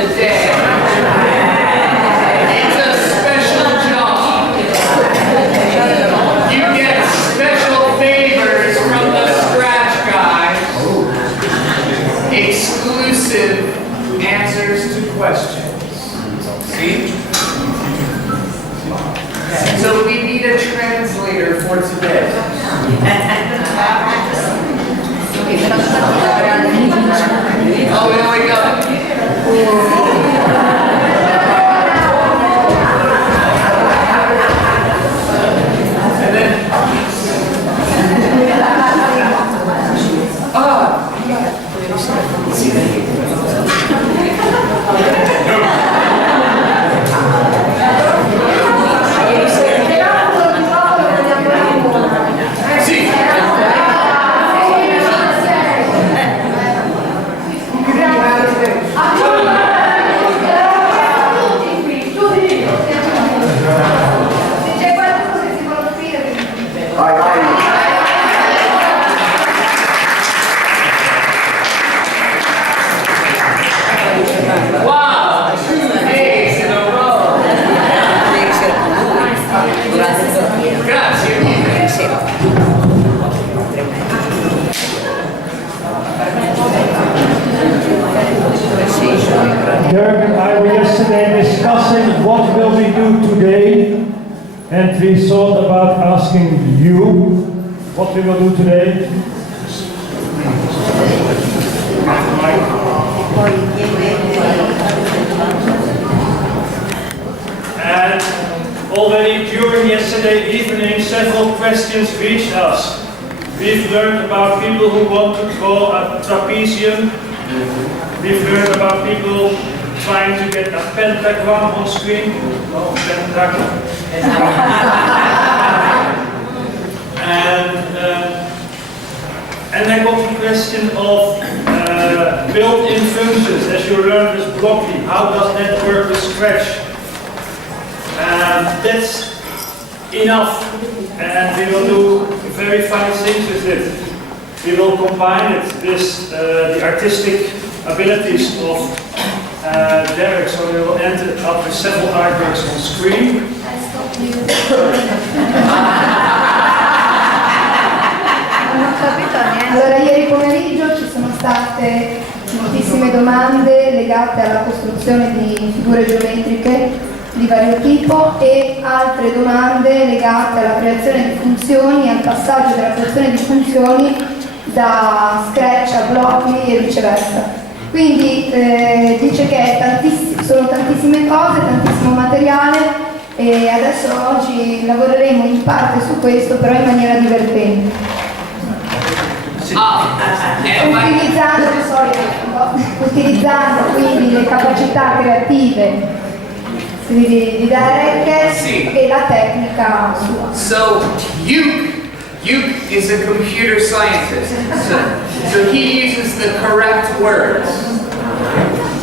the day. It's a special job. You get special favors from the Scratch guys. Exclusive answers to questions. See? So we need a translator for today. Oh, here we go. And then, Joek and I were yesterday discussing what will we do today, and we thought about asking you what we will do today. And already during yesterday evening, several questions reached us. We've learned about people who want to draw a trapezium. We've heard about people trying to get a pentagram on screen. No, pentagram. And then got the question of built-in functions, as you learned with blocchi. How does that work with Scratch? That's enough, and we will do very funny things with it. We will combine it with the artistic abilities of Derek, so we will end up with several artworks on screen. Allora, ieri pomeriggio ci sono state moltissime domande legate alla costruzione di figure geometriche di vario tipo e altre domande legate alla creazione di funzioni e al passaggio della creazione di funzioni da Scratch a blocchi e viceversa. Quindi dice che sono tantissime cose, tantissimo materiale e adesso oggi lavoreremo in parte su questo, però in maniera divertente. Utilizzando quindi le capacità creative di Derek e la tecnica sua. So, Joek is a computer scientist, so he uses the correct words.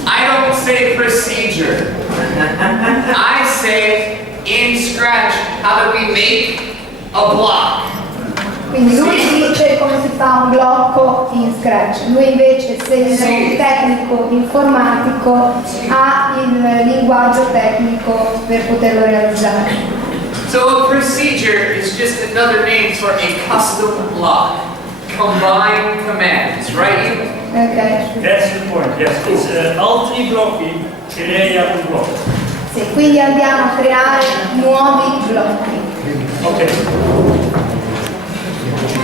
I don't say procedure. I say in Scratch, how do we make a block? Quindi lui dice come si fa un blocco in Scratch, lui invece, essendo un tecnico informatico, ha il linguaggio tecnico per poterlo realizzare. So a procedure is just another name for a custom block. Combine commands, right? Okay. That's the point, yes. It's altri blocchi, crea un blocco. Sì, quindi andiamo a creare nuovi blocchi. Okay.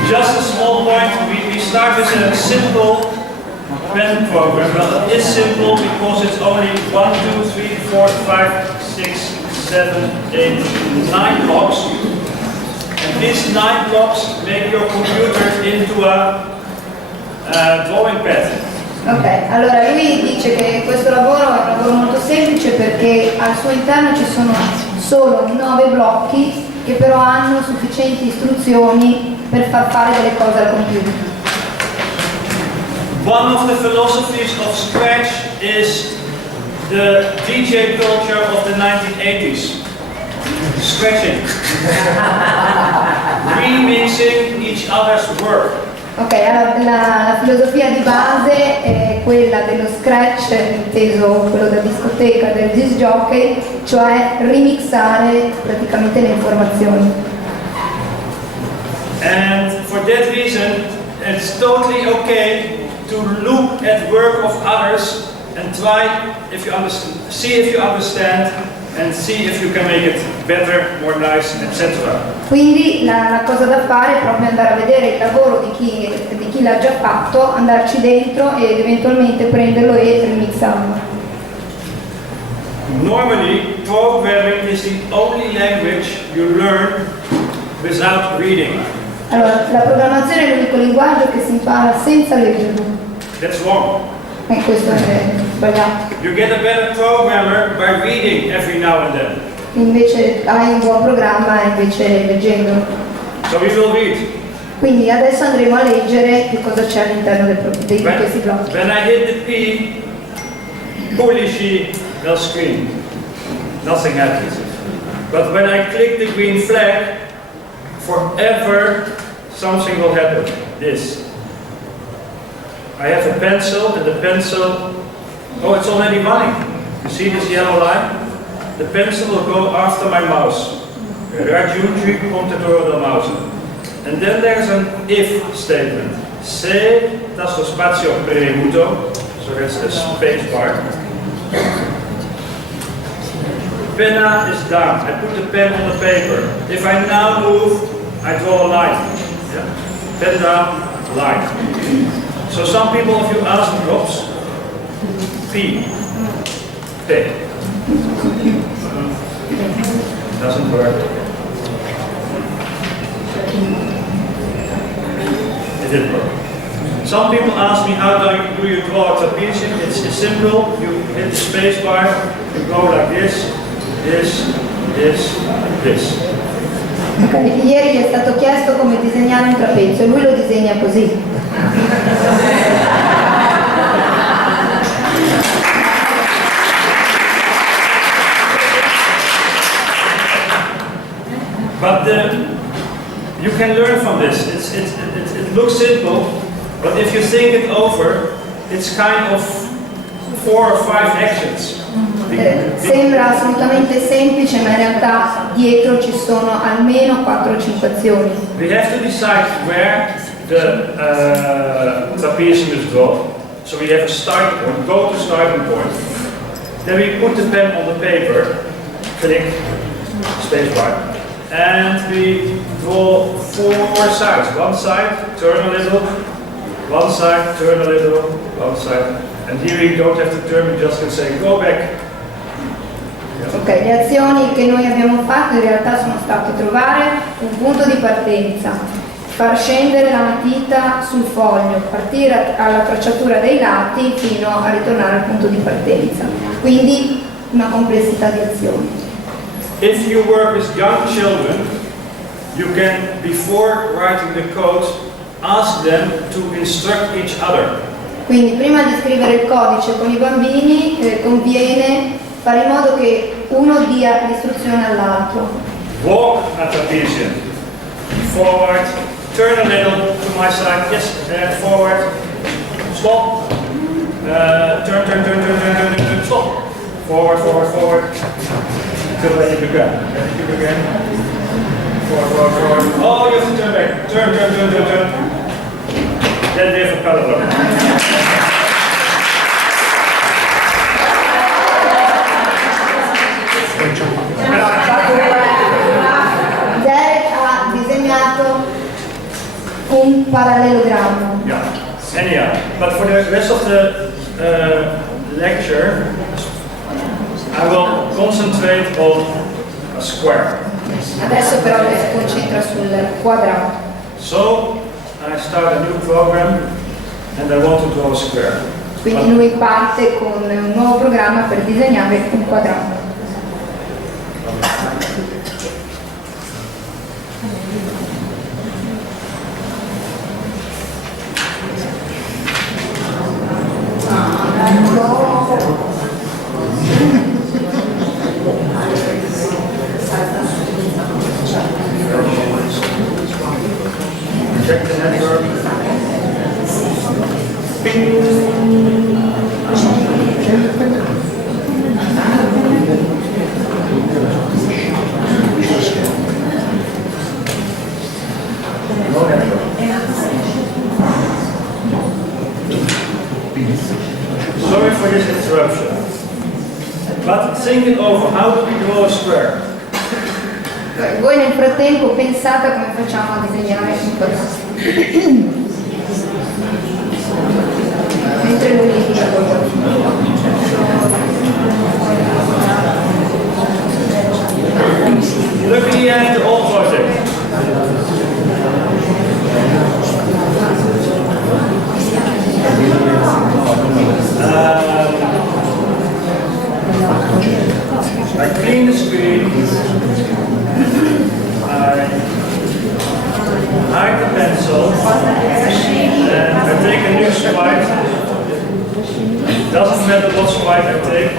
Just a small point, we start with a simple pen program. Well, it is simple because it's only 1, 2, 3, 4, 5, 6, 7, 8, 9 blocks. And these 9 blocks make your computer into a drawing pad. Ok, allora lui dice che questo lavoro è un lavoro molto semplice perché al suo interno ci sono solo 9 blocchi che però hanno sufficienti istruzioni per far fare delle cose al computer. One of the philosophies of Scratch is the DJ culture of the 1980s. Scratching. Remixing each other's work. Ok, allora, la filosofia di base è quella dello scratch, inteso quello da discoteca, del disc jockey, cioè remixare praticamente le informazioni. And for that reason, it's totally okay to look at work of others and try if you understand, see if you understand, and see if you can make it better, more nice, etc. Quindi la cosa da fare è proprio andare a vedere il lavoro di chi l'ha già fatto, andarci dentro ed eventualmente prenderlo e remixarlo. Normally, programming is the only language you learn without reading. Allora, la programmazione è l'unico linguaggio che si impara senza leggerlo. That's wrong. E questo è sbagliato. You get a better programmer by reading every now and then. Invece hai un buon programma invece leggendolo. So we will read. Quindi adesso andremo a leggere che cosa c'è all'interno di questi blocchi. When I hit the P, Polishi will scream. Nothing happens. But when I click the green flag, forever something will happen. This. I have a pencil, and the pencil, oh, it's already running. You see this yellow line? The pencil will go after my mouse. Raggiungi punto del mouse. And then there's an if statement. Se tasto spazio premuto, so that's the space bar. Penna is down. I put the pen on the paper. If I now move, I draw a line. Yeah? Pen down, line. So some people, if you ask them, oops, P, P. Doesn't work. It didn't work. Some people ask me, how do you draw a trapezium? It's simple. You hit the space bar, you go like this, this, this. Okay. Ieri gli è stato chiesto come disegnare un trapezio e lui lo disegna così. But you can learn from this. It looks simple, but if you think it over, it's kind of 4 or 5 actions. Sembra assolutamente semplice, ma in realtà dietro ci sono almeno 4-5 azioni. We have to decide where the trapezium is drawn. So we have a starting point, go to starting point. Then we put the pen on the paper, click, spacebar. And we draw 4 sides. One side, turn a little. One side, turn a little. One side. And here we don't have to turn, we just can say go back. Ok, le azioni che noi abbiamo fatto in realtà sono state trovare un punto di partenza, far scendere la matita sul foglio, partire alla tracciatura dei lati fino a ritornare al punto di partenza. Quindi una complessità di azioni. If you work with young children, you can, before writing the code, ask them to instruct each other. Quindi prima di scrivere il codice con i bambini conviene fare in modo che uno dia l'istruzione all'altro. Walk a trapezium. Forward, turn a little to my side, yes, forward, stop. Turn, stop. Forward. Until I hit again. Forward. Oh, you have to turn back. Turn. Then we have a parallel. Joek ha disegnato un parallelogrammo. Yeah, anyhow. But for the rest of the lecture, I will concentrate on a square. Adesso però si concentra sul quadrato. So, I start a new program and I want to draw a square. Quindi lui parte con un nuovo programma per disegnare un quadrato. Check the network. But think it over. How do we draw a square? Voi nel frattempo pensate a come facciamo a disegnare un quadrato. Mentre lui dice Looking at the whole project. I clean the screen. I hide the pencil. And I take a new swipe. Doesn't matter what swipe I take.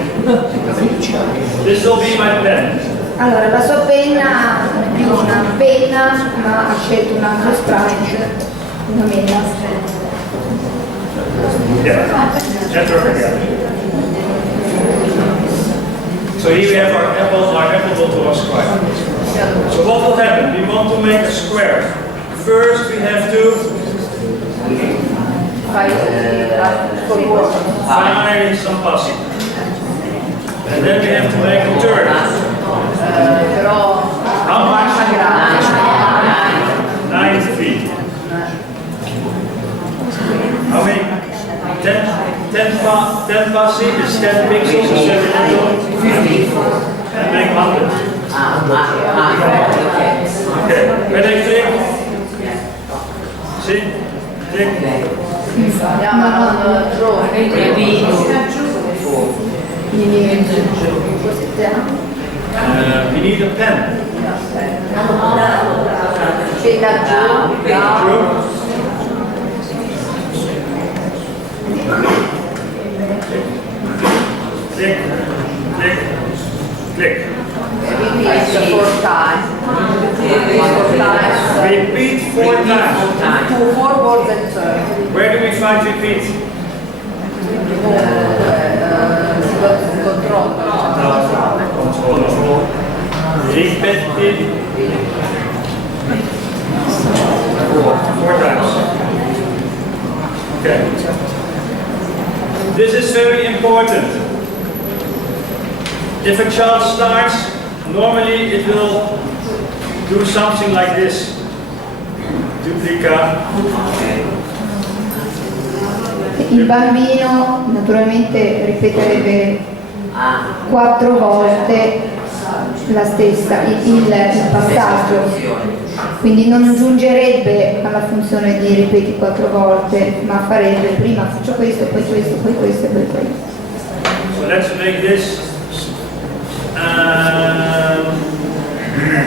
This will be my pen. Allora, la sua penna non è più una penna, ma ha scelto un altro sprite, una mela. Yeah, that's perfect. Yeah. So here we have our apple will draw a square. So what will happen? We want to make a square. First we have to find some passing. And then we have to make a turn. How much? 9 feet. How many? 10 passing is 10 pixels, is 7 little. And make 100. Okay, when I click, see? Click. We need a pen. Click, click, click. Repeat 4 times. Repeat 4 times. 2 forwards and turn. Where do we find repeat? Control. Repeat. 4 times. Okay. This is very important. If a child starts, normally it will do something like this. Duplica. Il bambino naturalmente ripeterebbe 4 volte la stessa, il passaggio, quindi non aggiungerebbe alla funzione di ripeti 4 volte, ma farebbe prima faccio questo, poi questo, poi questo e poi questo. So let's make this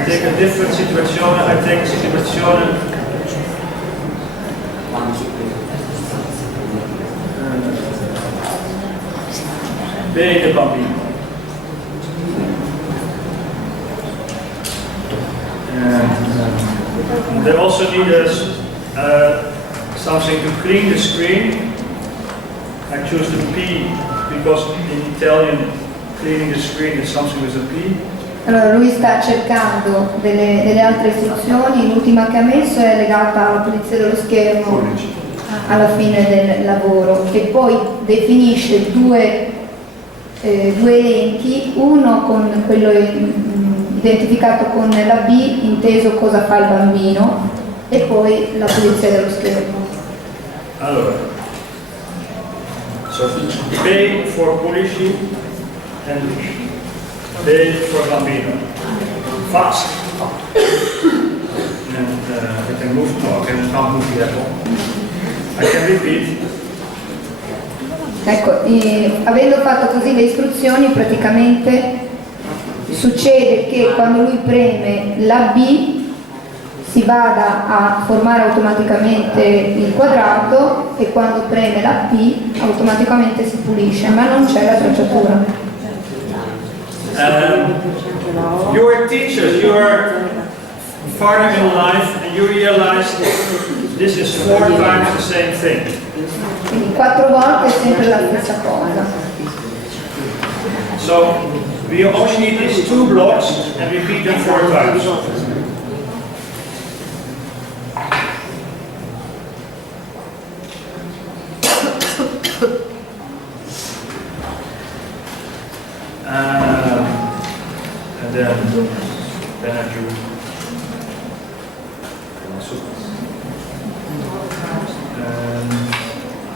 take a different situation. I take a situation. Vede bambino. They also need something to clean the screen. I choose the P because in Italian cleaning the screen is something with a P. Allora lui sta cercando delle altre istruzioni, l'ultima che ha messo è legata alla pulizia dello schermo alla fine del lavoro e poi definisce due elenchi, uno con quello identificato con la B, inteso cosa fa il bambino, e poi la pulizia dello schermo. Allora, so P for polishing and B for bambino. Fast. And I can move, no, I can't move the apple. I can repeat. Ecco, avendo fatto così le istruzioni, praticamente succede che quando lui preme la B si vada a formare automaticamente il quadrato e quando preme la P automaticamente si pulisce, ma non c'è la tracciatura. You are teachers, you are farther in life, and you realize this is 4 times the same thing. Quindi 4 volte è sempre la stessa cosa. So we only need these 2 blocks and repeat them 4 times. And then I do.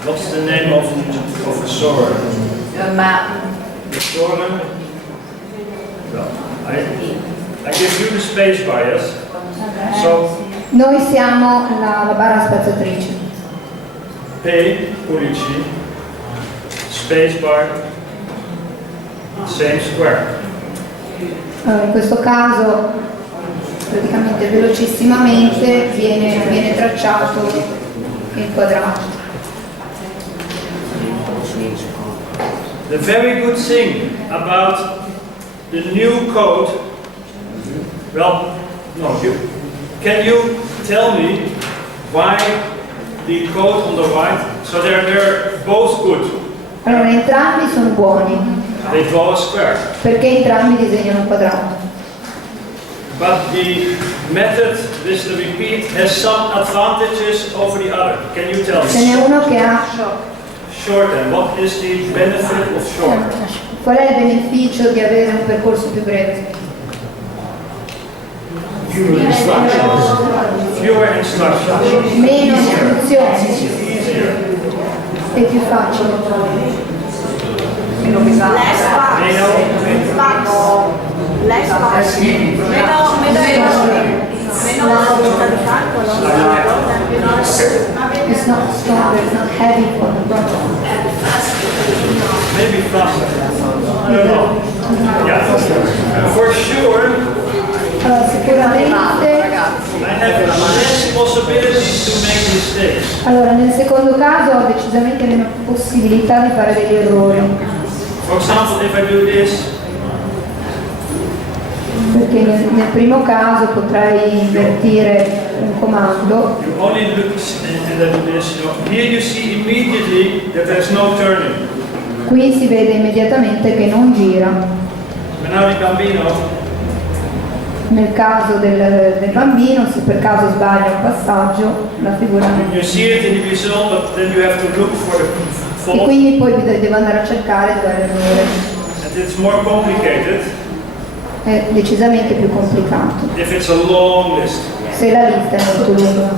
What's the name of the professor? Professor? Well, I give you the space bar, yes? So, Noi siamo la barra spaziatrice. P, Pulici, space bar, same square. In questo caso, praticamente velocissimamente, viene tracciato il quadrato. The very good thing about the new code, well, no, can you tell me why the code on the right, so they're both good. Allora, entrambi sono buoni, They draw a square. perché entrambi disegnano un quadrato. But the method with the repeat has some advantages over the other. Can you tell Ce n'è me? uno che ha... Shorten. What is the benefit of shorten? Qual è il beneficio di avere un percorso più breve? Fewer instructions. Meno istruzioni, Easier. è più facile. Meno pesante. Meno velocità di calcolo. It's not strong, it's not heavy for the brain. Maybe faster. I don't know. Yeah. For sure, Allora, sicuramente, I have less possibilities to make mistakes. allora, nel secondo caso ho decisamente meno possibilità di fare degli errori, For example, if I do this, perché nel primo caso potrei invertire un comando. you only look and then do this. Here you see immediately that there's no turning. Qui si vede immediatamente che non gira. But now the bambino, Nel caso del bambino, se per caso sbaglia un passaggio, la figura non you see it in the result, but then you have to look for the e fault, quindi poi devo andare a cercare dove è l'errore. and it's more complicated È decisamente più complicato if it's a long list. se la lista è molto lunga.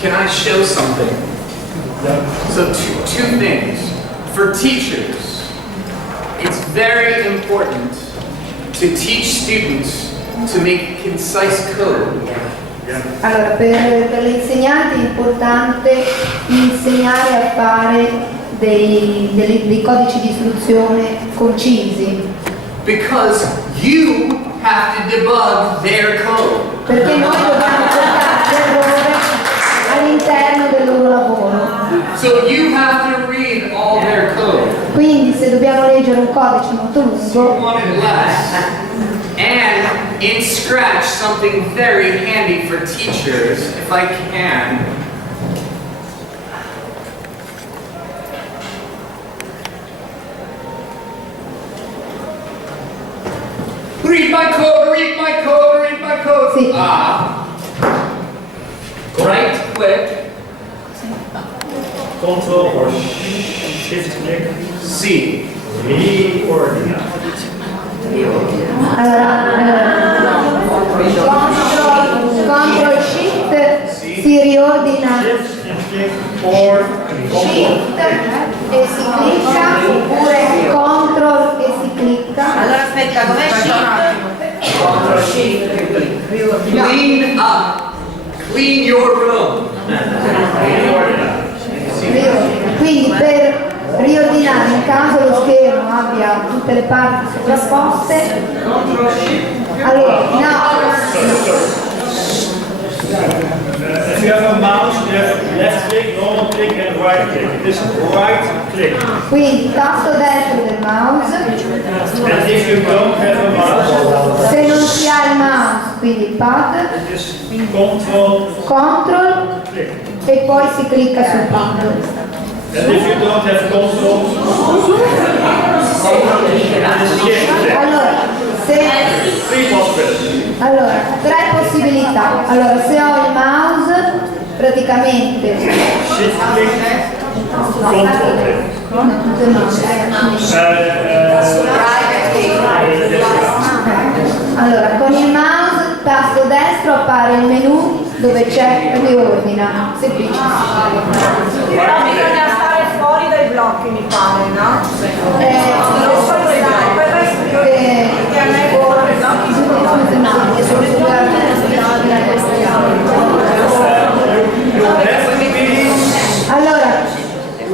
Can I show something? So two things. For teachers, it's very important to teach students to make concise code. Allora, per gli insegnanti è importante insegnare a fare dei codici di istruzione concisi, Because you have to debug their code. perché noi dobbiamo cercare l'errore all'interno del loro lavoro. So you have to read all their code. Quindi se dobbiamo leggere un codice molto You lungo, want it less. And in Scratch, something very handy for teachers, if I can. Read my code, read my code, read my code. Sì. Right click, Control or shift click. C. Reordinate. Control Shift si riordina, Shift and click or Shift e si clicca, oppure Control e si clicca. Allora aspetta, com'è shift? Clean up. Clean your room. Quindi per riordinare in caso lo schermo abbia tutte le parti sovrapposte, allora no, If you have a mouse, you have left click, normal click and right click. This is right click. quindi tasto destro del mouse, And if you don't have a mouse, se non si ha il mouse, quindi il pad, it is control Control click. e poi si clicca sul pad. And if you don't have control, it is shift click. Allora, Three possibilities. allora, tre possibilità. Allora, se ho il mouse, praticamente Shift click, control click. the mouse. Allora, con il mouse, tasto destro, appare il menu dove c'è riordina. Semplicissimo. Però bisogna stare fuori dai blocchi, mi pare, no? Allora,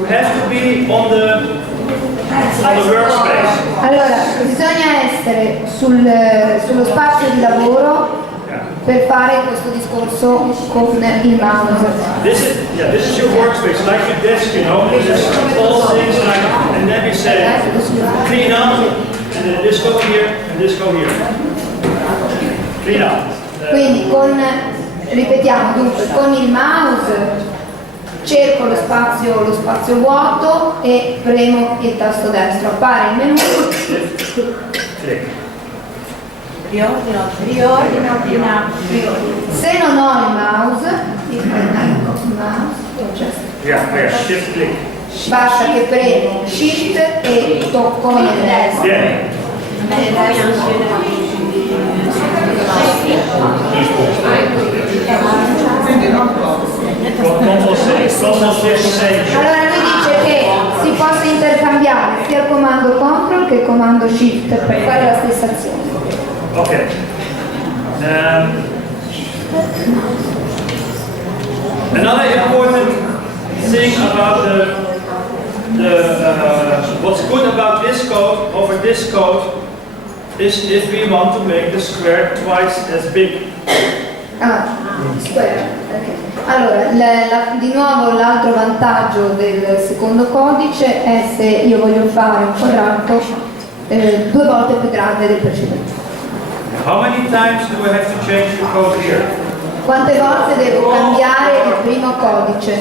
You have to be on the workspace. allora, bisogna essere sullo spazio di lavoro per fare questo discorso con il mouse. This is your workspace, like your desk, you know. There's all things like, and then we say, clean up, and then this go here, and this go here. Clean up. Quindi ripetiamo dunque, con il mouse cerco lo spazio vuoto e premo il tasto destro, appare il menu. Click. Riordina. Se non ho il mouse, Yeah, shift click. basta che premo shift e tocco il destro. Yeah. Allora lui dice che si possa intercambiare sia il comando CTRL che il comando SHIFT per fare la stessa azione. Okay. Another important thing about what's good about this code over this code is if we want to make the square twice as big. Square. Okay. Allora, di nuovo l'altro vantaggio del secondo codice è se io voglio fare un quadrato 2 volte più grande del precedente. How many times do I have to change the code here? Quante volte devo cambiare il primo codice?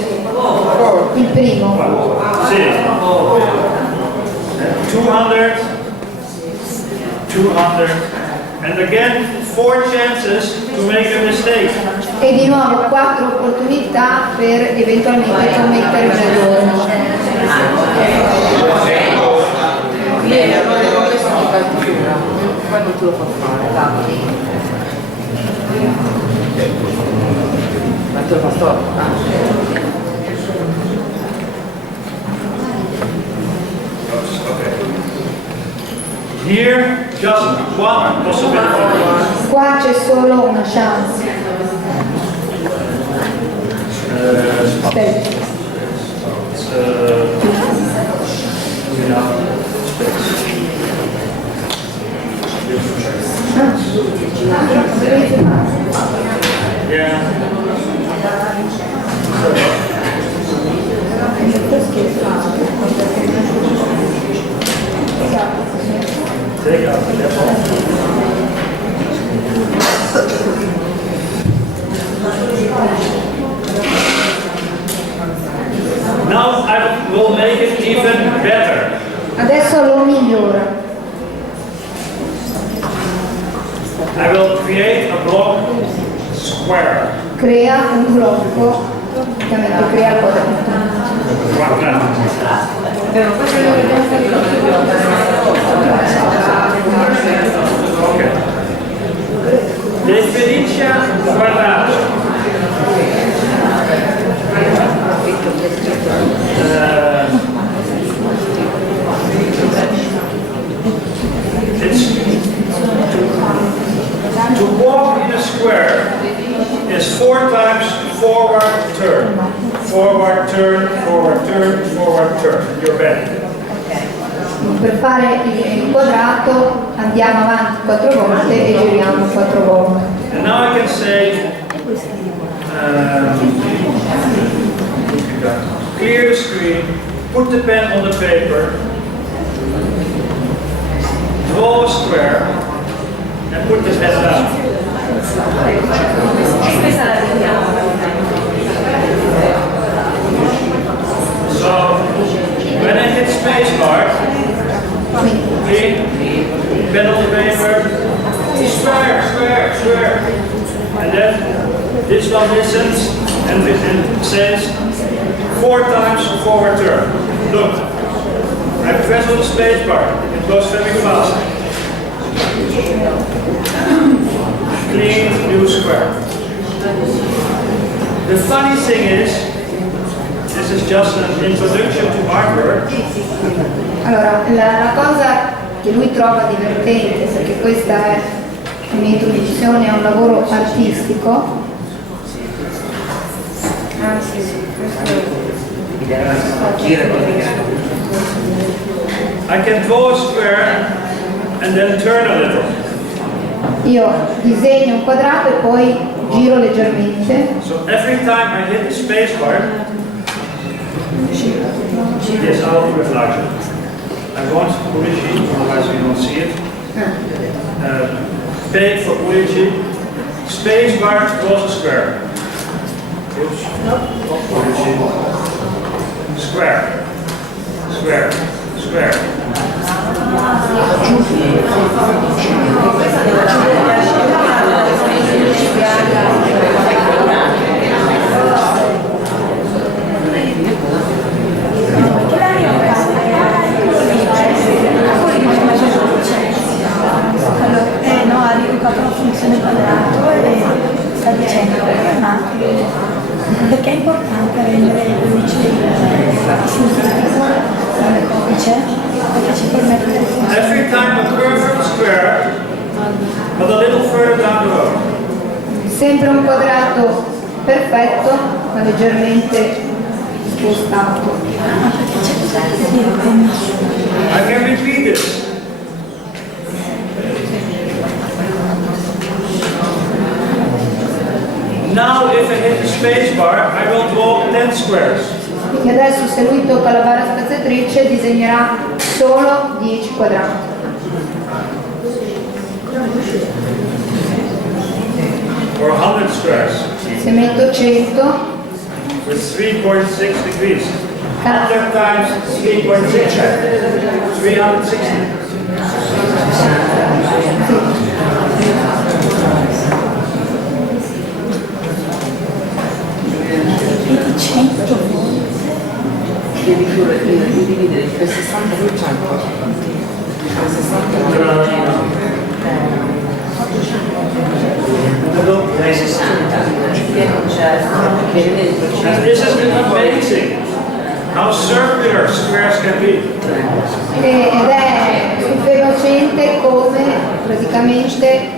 Il primo. 200, and again 4 chances to make a mistake. E di nuovo 4 opportunità per eventualmente commettere un errore. Poi non te lo fa fare, dai. Ma te lo fa storto? Okay. Here, just one possibility. Qua c'è solo una chance. Aspetta. Yeah. Take out the left. Now I will make it even better. Adesso lo migliora. I will create a block square. Crea un blocco, praticamente crea il quadrato. Okay. Definition quadrato. To walk in a square is 4 times forward turn. Forward turn, forward turn, forward turn. You're back. Per fare il quadrato andiamo avanti 4 volte e giriamo 4 volte. And now I can say clear the screen, put the pen on the paper, draw a square, and put the pen down. So when I hit spacebar, clean, pen on the paper, square, square, square, and then this one listens and says 4 times forward turn. Look, I press on the space bar. It goes very fast. Clean new square. The funny thing is, this is just an introduction to artwork. Allora, la cosa che lui trova divertente, perché questa è un'introduzione a un lavoro artistico. I can draw a square and then turn a little. Io disegno un quadrato e poi giro leggermente. So every time I hit the space bar, yes, I'll do it larger. I want Ulici, otherwise you don't see it. P for Ulici. Space bar draws a square. Oops. Ulici. Square. Square. Square. No, ha ricordato la funzione quadrato e sta dicendo ma perché è importante rendere il significato come codice perché ci permette di funzionare. Every time a perfect square, but a little further down the road. Sempre un quadrato perfetto, ma leggermente spostato. I can repeat this. Now if I hit the space bar, I will draw 10 squares. E adesso se lui tocca la barra spaziatrice disegnerà solo 10 quadrati. Or 100 squares. Se metto 100, With 3.6 degrees. 100 times 3.6. 360. Devi dividere per 60 per 100. Per 60 per 60. Che non c'è. This is amazing. How circular squares can be. ed è stupefacente come praticamente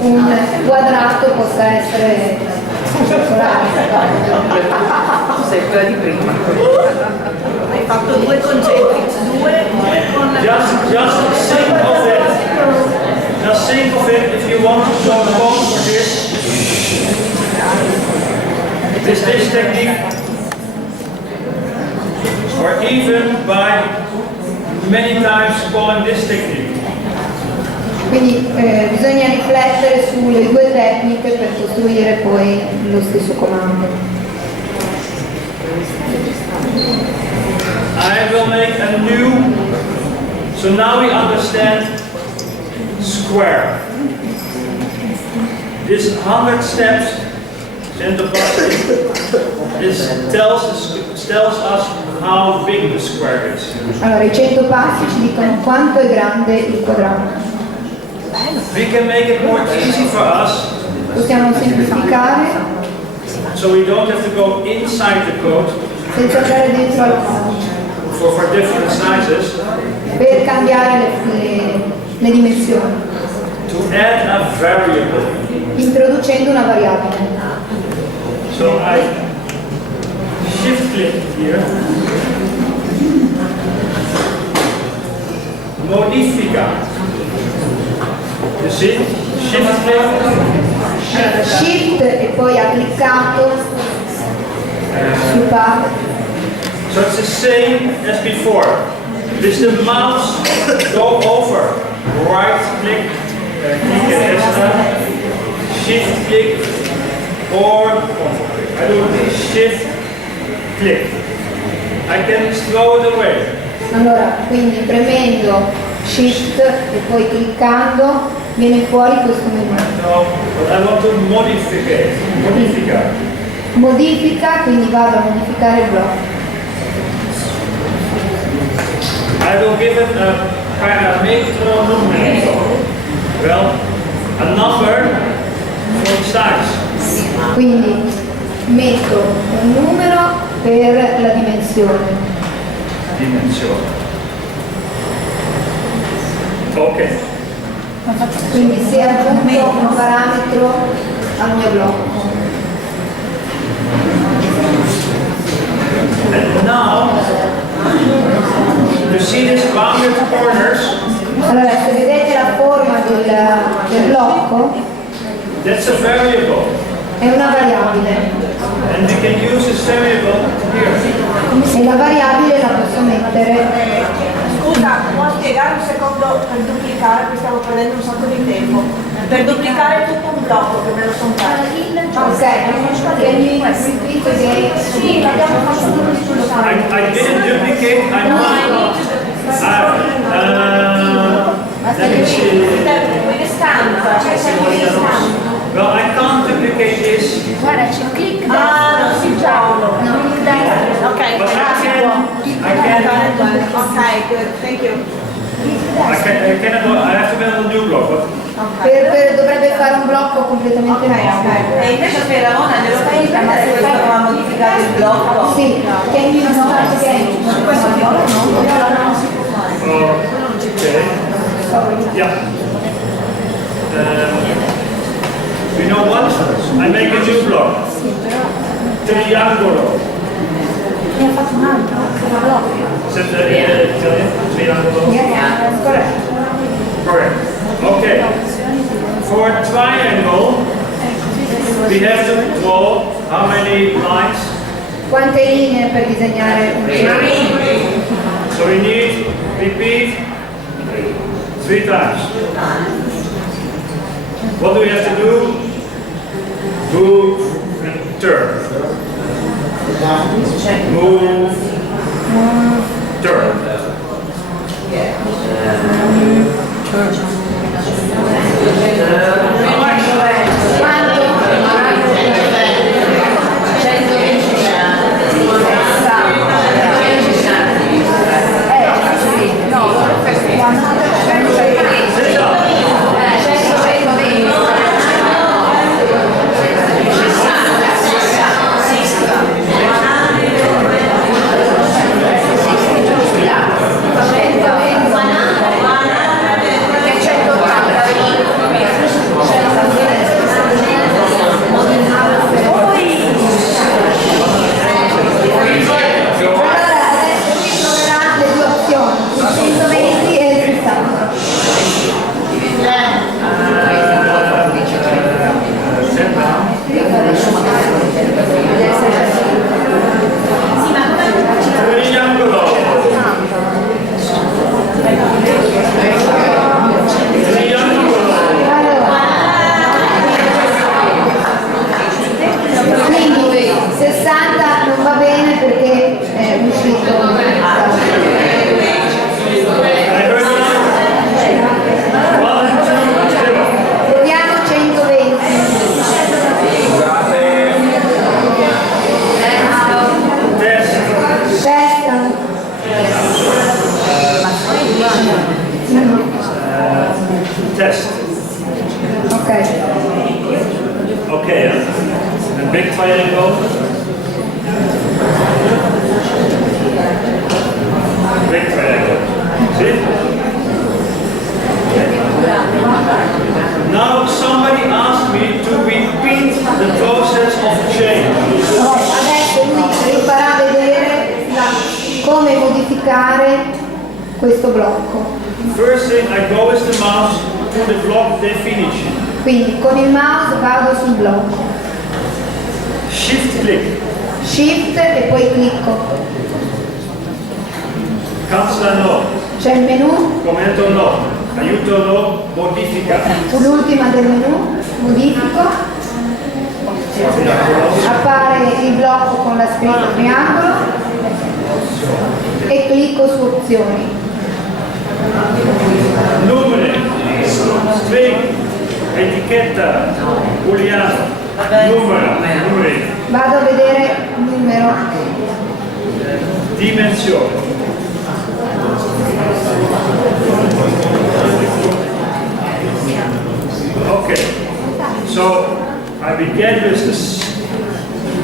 un quadrato possa essere circolare. Sei quella di prima. Hai fatto due concetti, due con Just think of it. Just think of it if you want to solve a problem for this technique, or even by many times calling this technique. Quindi bisogna riflettere sulle due tecniche per costruire poi lo stesso comando. I will make a new, so now we understand square. This 100 steps in the bottom, this tells us how big the square is. Allora, i 100 passi ci dicono quanto è grande il quadrato. We can make it more easy for us, Possiamo semplificare so we don't have to go inside the code senza andare dentro al codice for different sizes per cambiare le dimensioni, to add a variable. introducendo una variabile. So I shift click here, modifica. You see? Shift click. Shift e poi ha cliccato su pad. So it's the same as before. With the mouse, go over, right click, click and extra, shift click, or I do shift click. I can throw it away. Allora, quindi premendo Shift e poi cliccando viene fuori questo menu. No, but I want to modifica. Modifica, quindi vado a modificare il blocco. I given a parametro numerico. Well, a number for size. Quindi metto un numero per la dimensione. Dimensione. Ok. Quindi se aggiungo un parametro al mio blocco. And now, you see these bounded corners? Allora, se vedete la forma del blocco, That's a variable. è una variabile. And we can use this variable here. E la variabile la posso mettere. Scusa, può spiegare un secondo per duplicare, qui stiamo perdendo un sacco di tempo. Per duplicare tutto un blocco che me lo sono fatto. Ok, can you repeat again? Sì, l'abbiamo fatto tutto sul I didn't duplicate, let me see. Quindi stampa, cioè siamo in stampa. Well, I can't duplicate this, Guarda, c'è un click. Ah, non si può. Ok, but si può. Ok, good, thank you. I have to build a new block. But Dovrebbe fare un blocco completamente nuovo. E invece per Ramona glielo fai ma se poi aveva modificato il blocco. Sì, can you start again? Questo tipo no, non si può fare. okay. Yeah. You know what? I make a new block. Triangolo. Ne ha fatto un altro, un blocco. Is that Italian? Triangolo. Yeah, correct. Correct. Okay. For a triangle, we have to draw how many lines? Quante linee per disegnare un triangolo? So we need repeat 3 times. What do we have to do? Move and turn. Move, turn. How much? Test. Okay. Okay, a big triangle. Big triangle. See? Now somebody asked me to repeat the process of change. Adesso lui vi farà vedere come modificare questo blocco. First thing, I go with the mouse to the block definition. Quindi con il mouse vado sul blocco. Shift click. Shift e poi clicco. Cancella no. C'è il menu, Commento no. Aiuto no. Modifica. l'ultima del menu, modifico. Appare il blocco con la scritta triangolo e clicco su opzioni. Numeri. String. Etichetta. Booleano. Numeri. Vado a vedere numero. Dimensione. So I began with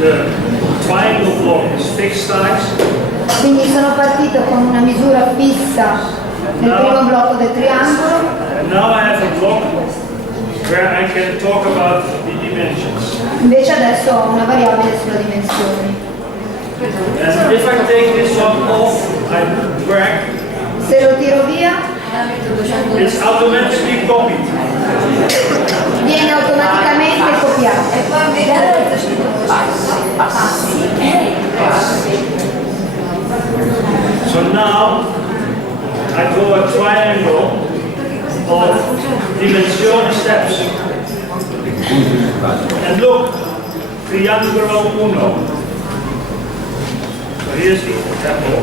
the triangle block is fixed size. Quindi sono partito con una misura fissa nel primo blocco del triangolo. And now I have a block where I can talk about the dimensions. Invece adesso ho una variabile sulla dimensione. And if I take this one off, I drag, Se lo tiro via, it's automatically copied. viene automaticamente copiato. So now I draw a triangle of dimension steps. And look, triangolo uno. So here's the example.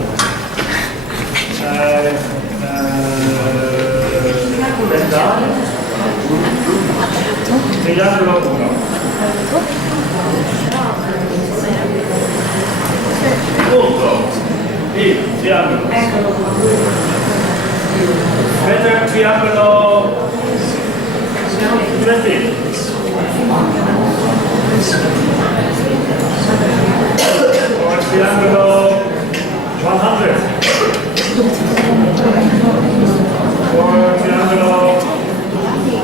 Then down. Triangolo uno. Punto. Il triangolo. Better triangolo 20. Or triangolo 100. Or triangolo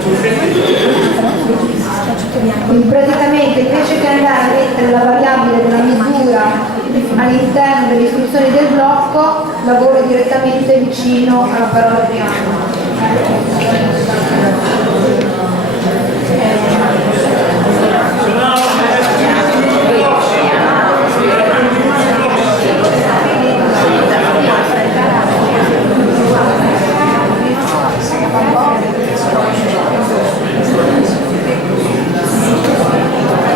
250. Quindi praticamente invece che andare a mettere la variabile della misura all'interno delle istruzioni del blocco, lavoro direttamente vicino alla parola triangolo. So now I have two blocks.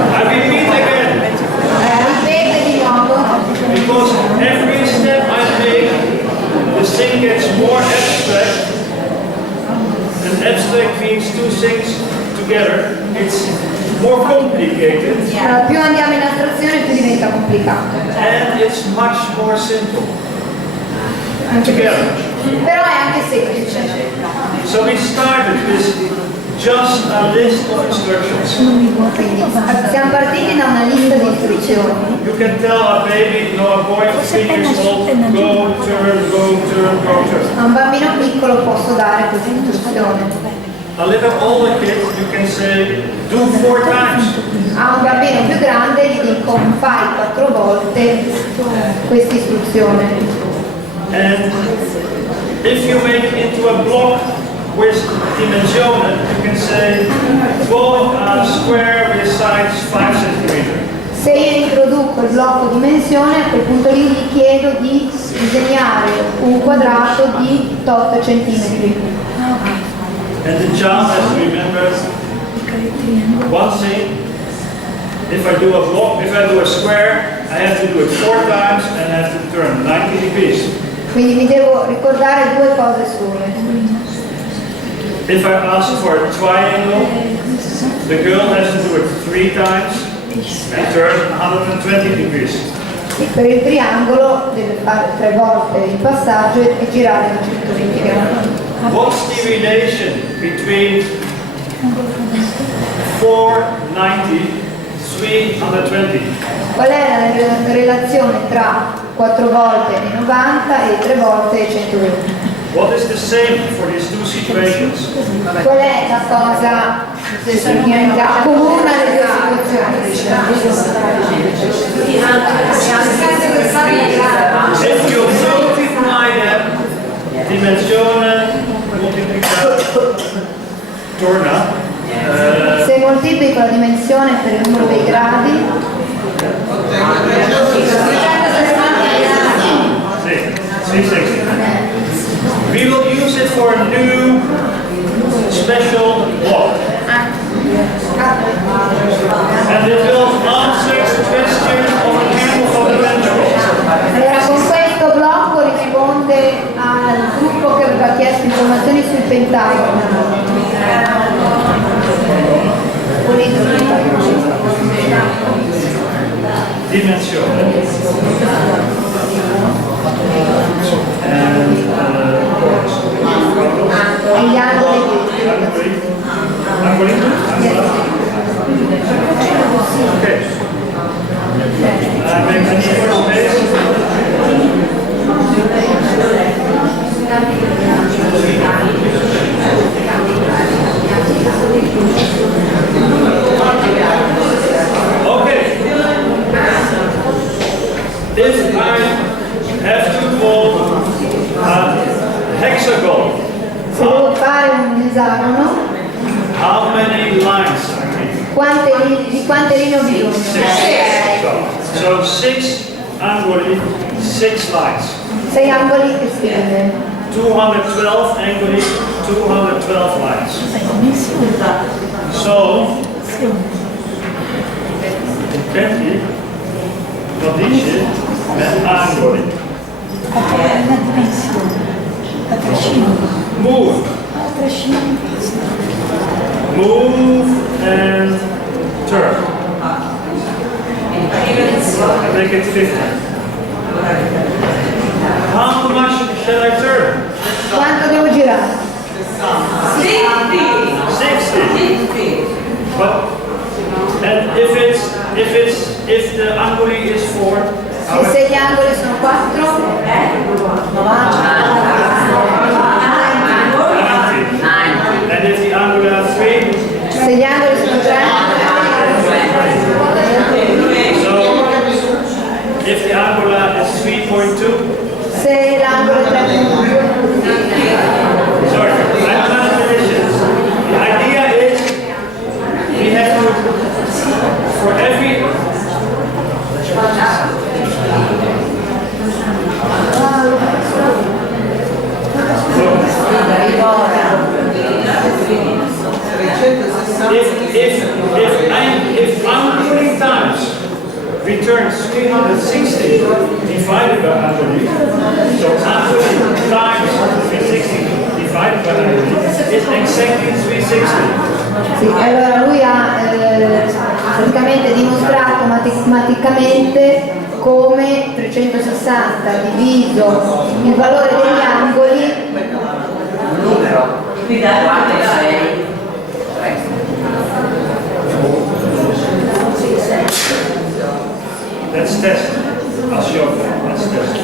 I repeat again. Ripete di nuovo. Because every step I take, the thing gets more abstract. And abstract means two things together. It's more complicated. Allora, più andiamo in astrazione più diventa complicato. And it's much more simple. Anche Together. però è anche semplice. So we started with just a list of instructions. Quindi siamo partiti da una lista di istruzioni. You can tell a baby, a boy of 3 years old, go, turn, go, turn, go, turn. A un bambino piccolo posso dare questa istruzione. A little older kid, you can say, do 4 times. A un bambino più grande gli dico fai 4 volte questa istruzione. And if you make it into a block with dimensionen, you can say, draw a square with sides 5 cm. Se io introduco il blocco dimensione, a quel punto lì gli chiedo di disegnare un quadrato di 8 cm. And the child has to remember one thing. If I do a block, if I do a square, I have to do it 4 times and I have to turn 90 degrees. Quindi mi devo ricordare due cose sole. If I ask for a triangle, the girl has to do it 3 times and turn 120 degrees. Per il triangolo deve fare 3 volte il passaggio e girare da 120 gradi. What's the relation between 490, 320? Qual è la relazione tra 4 volte e 90 e 3 volte 120? What is the same for these two situations? Qual è la cosa che accomuna le due situazioni? If you multiply them, dimensionen multiplicato torna. Se moltiplico la dimensione per il numero dei gradi, we will use it for a new special block. And it will answer questions of a people fundamental. allora con questo blocco risponde al gruppo che aveva chiesto informazioni sul pentagono. Dimensione. E gli angoli. Angoli? hexagon. Se devo fare un esagono, How many lines I need? di quante linee ho bisogno? So 6 angoli, 6 lines. 6 angoli e stelle. 212 angoli, 212 lines. So, prendi, lo dice, angoli. Una dimensione. La trascina. Move. La trascina in pista. Move and turn. I make it 50. How much shall I turn? Quanto devo girare? 60. But and if the angoli is 4, E se gli angoli sono 4? 90. and if the angoli are 3, Se gli angoli sono 3? so if the angola is 3.2, Se l'angolo è 3.2? sorry, I'm not a magician. The idea is we have to, for every, if angoli times returns 360 divided by angoli, so angoli times 360 divided by angoli is exactly 360. Sì, allora lui ha praticamente dimostrato matematicamente come 360 diviso il valore degli angoli Let's test. I'll show you. Let's test.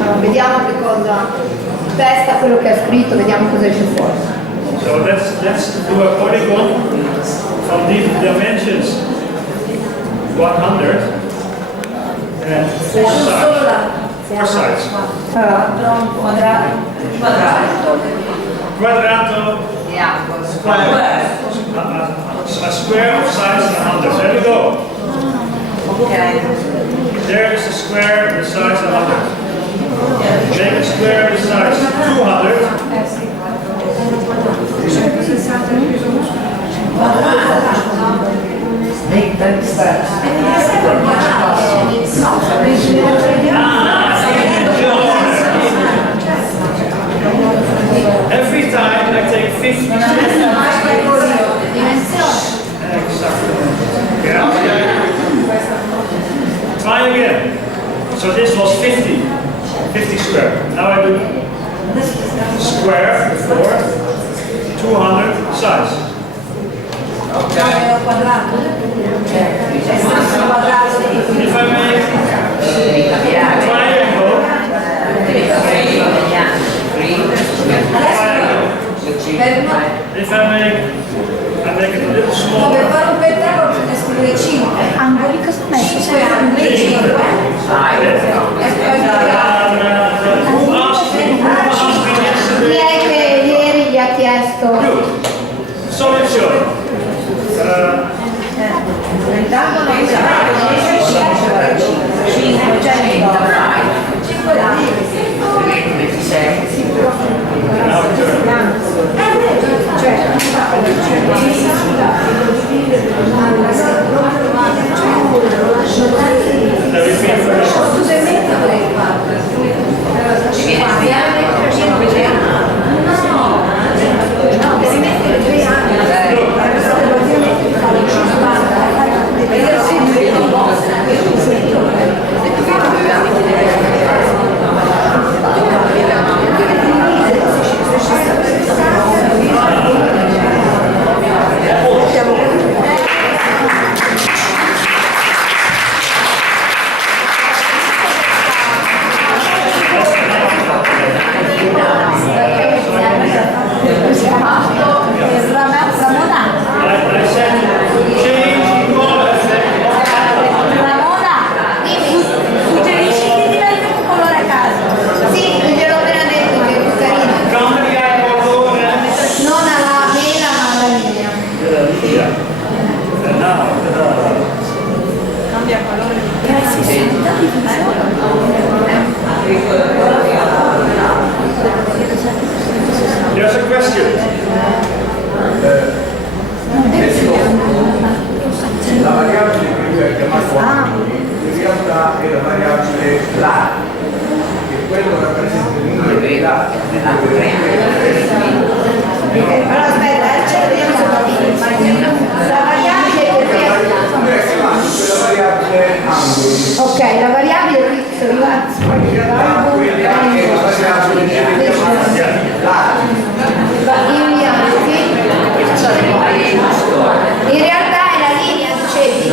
allora, vediamo che cosa testa quello che ha scritto, vediamo cosa esce fuori. So let's do a polygon from these dimensions 100 and 4 sides. 4 sides. Allora, Quadrato, a square of size 100. There we go. There is a square the size 100. Make a square the size 200. Every time I take 50 Try again. So this was 50 square. Now I do square before 200 size. If I make triangle, if I make it a little smaller. Angoli cosa ho messo? Who asked me chi yesterday? è che ieri gli ha chiesto? Good. Solution. dati. Allora aspetta, ce lo vediamo stamattina. La variabile ok, la variabile qui sono in realtà è la linea, dicevi?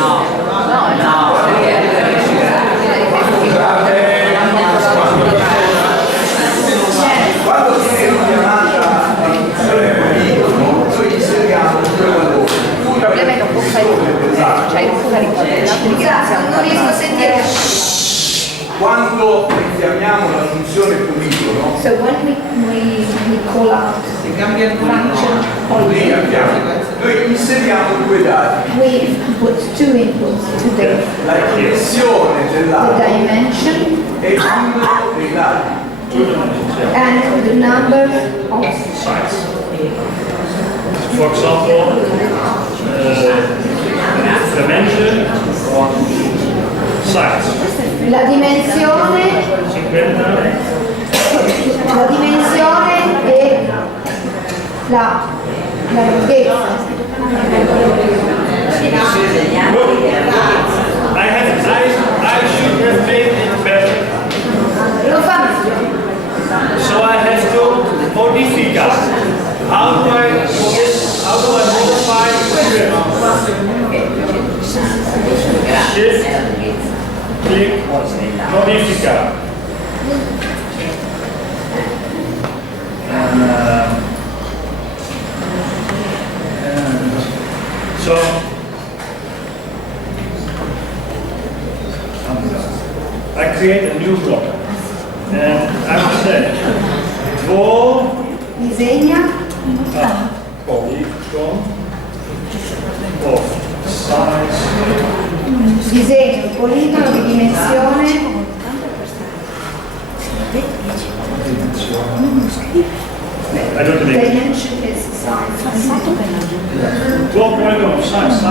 Quando viene chiamata noi inseriamo due valori. Il problema è non può fare cioè non può fare Non riesco a sentire. Quando chiamiamo la funzione politono, So when we call out function noi inseriamo due dati. we put two inputs today. La dimensione The dell'altro dimension e il numero dei dati. and the number of Size. For example, dimension or size. la dimensione e la lunghezza. I should have made it better. Lo fa meglio. So I have to modify. How do I modify shift, click, modify. So I create a new block, and I will say draw Disegna a polygon of size. disegna un poligono di dimensione I don't make dimension is size. draw polygon of size,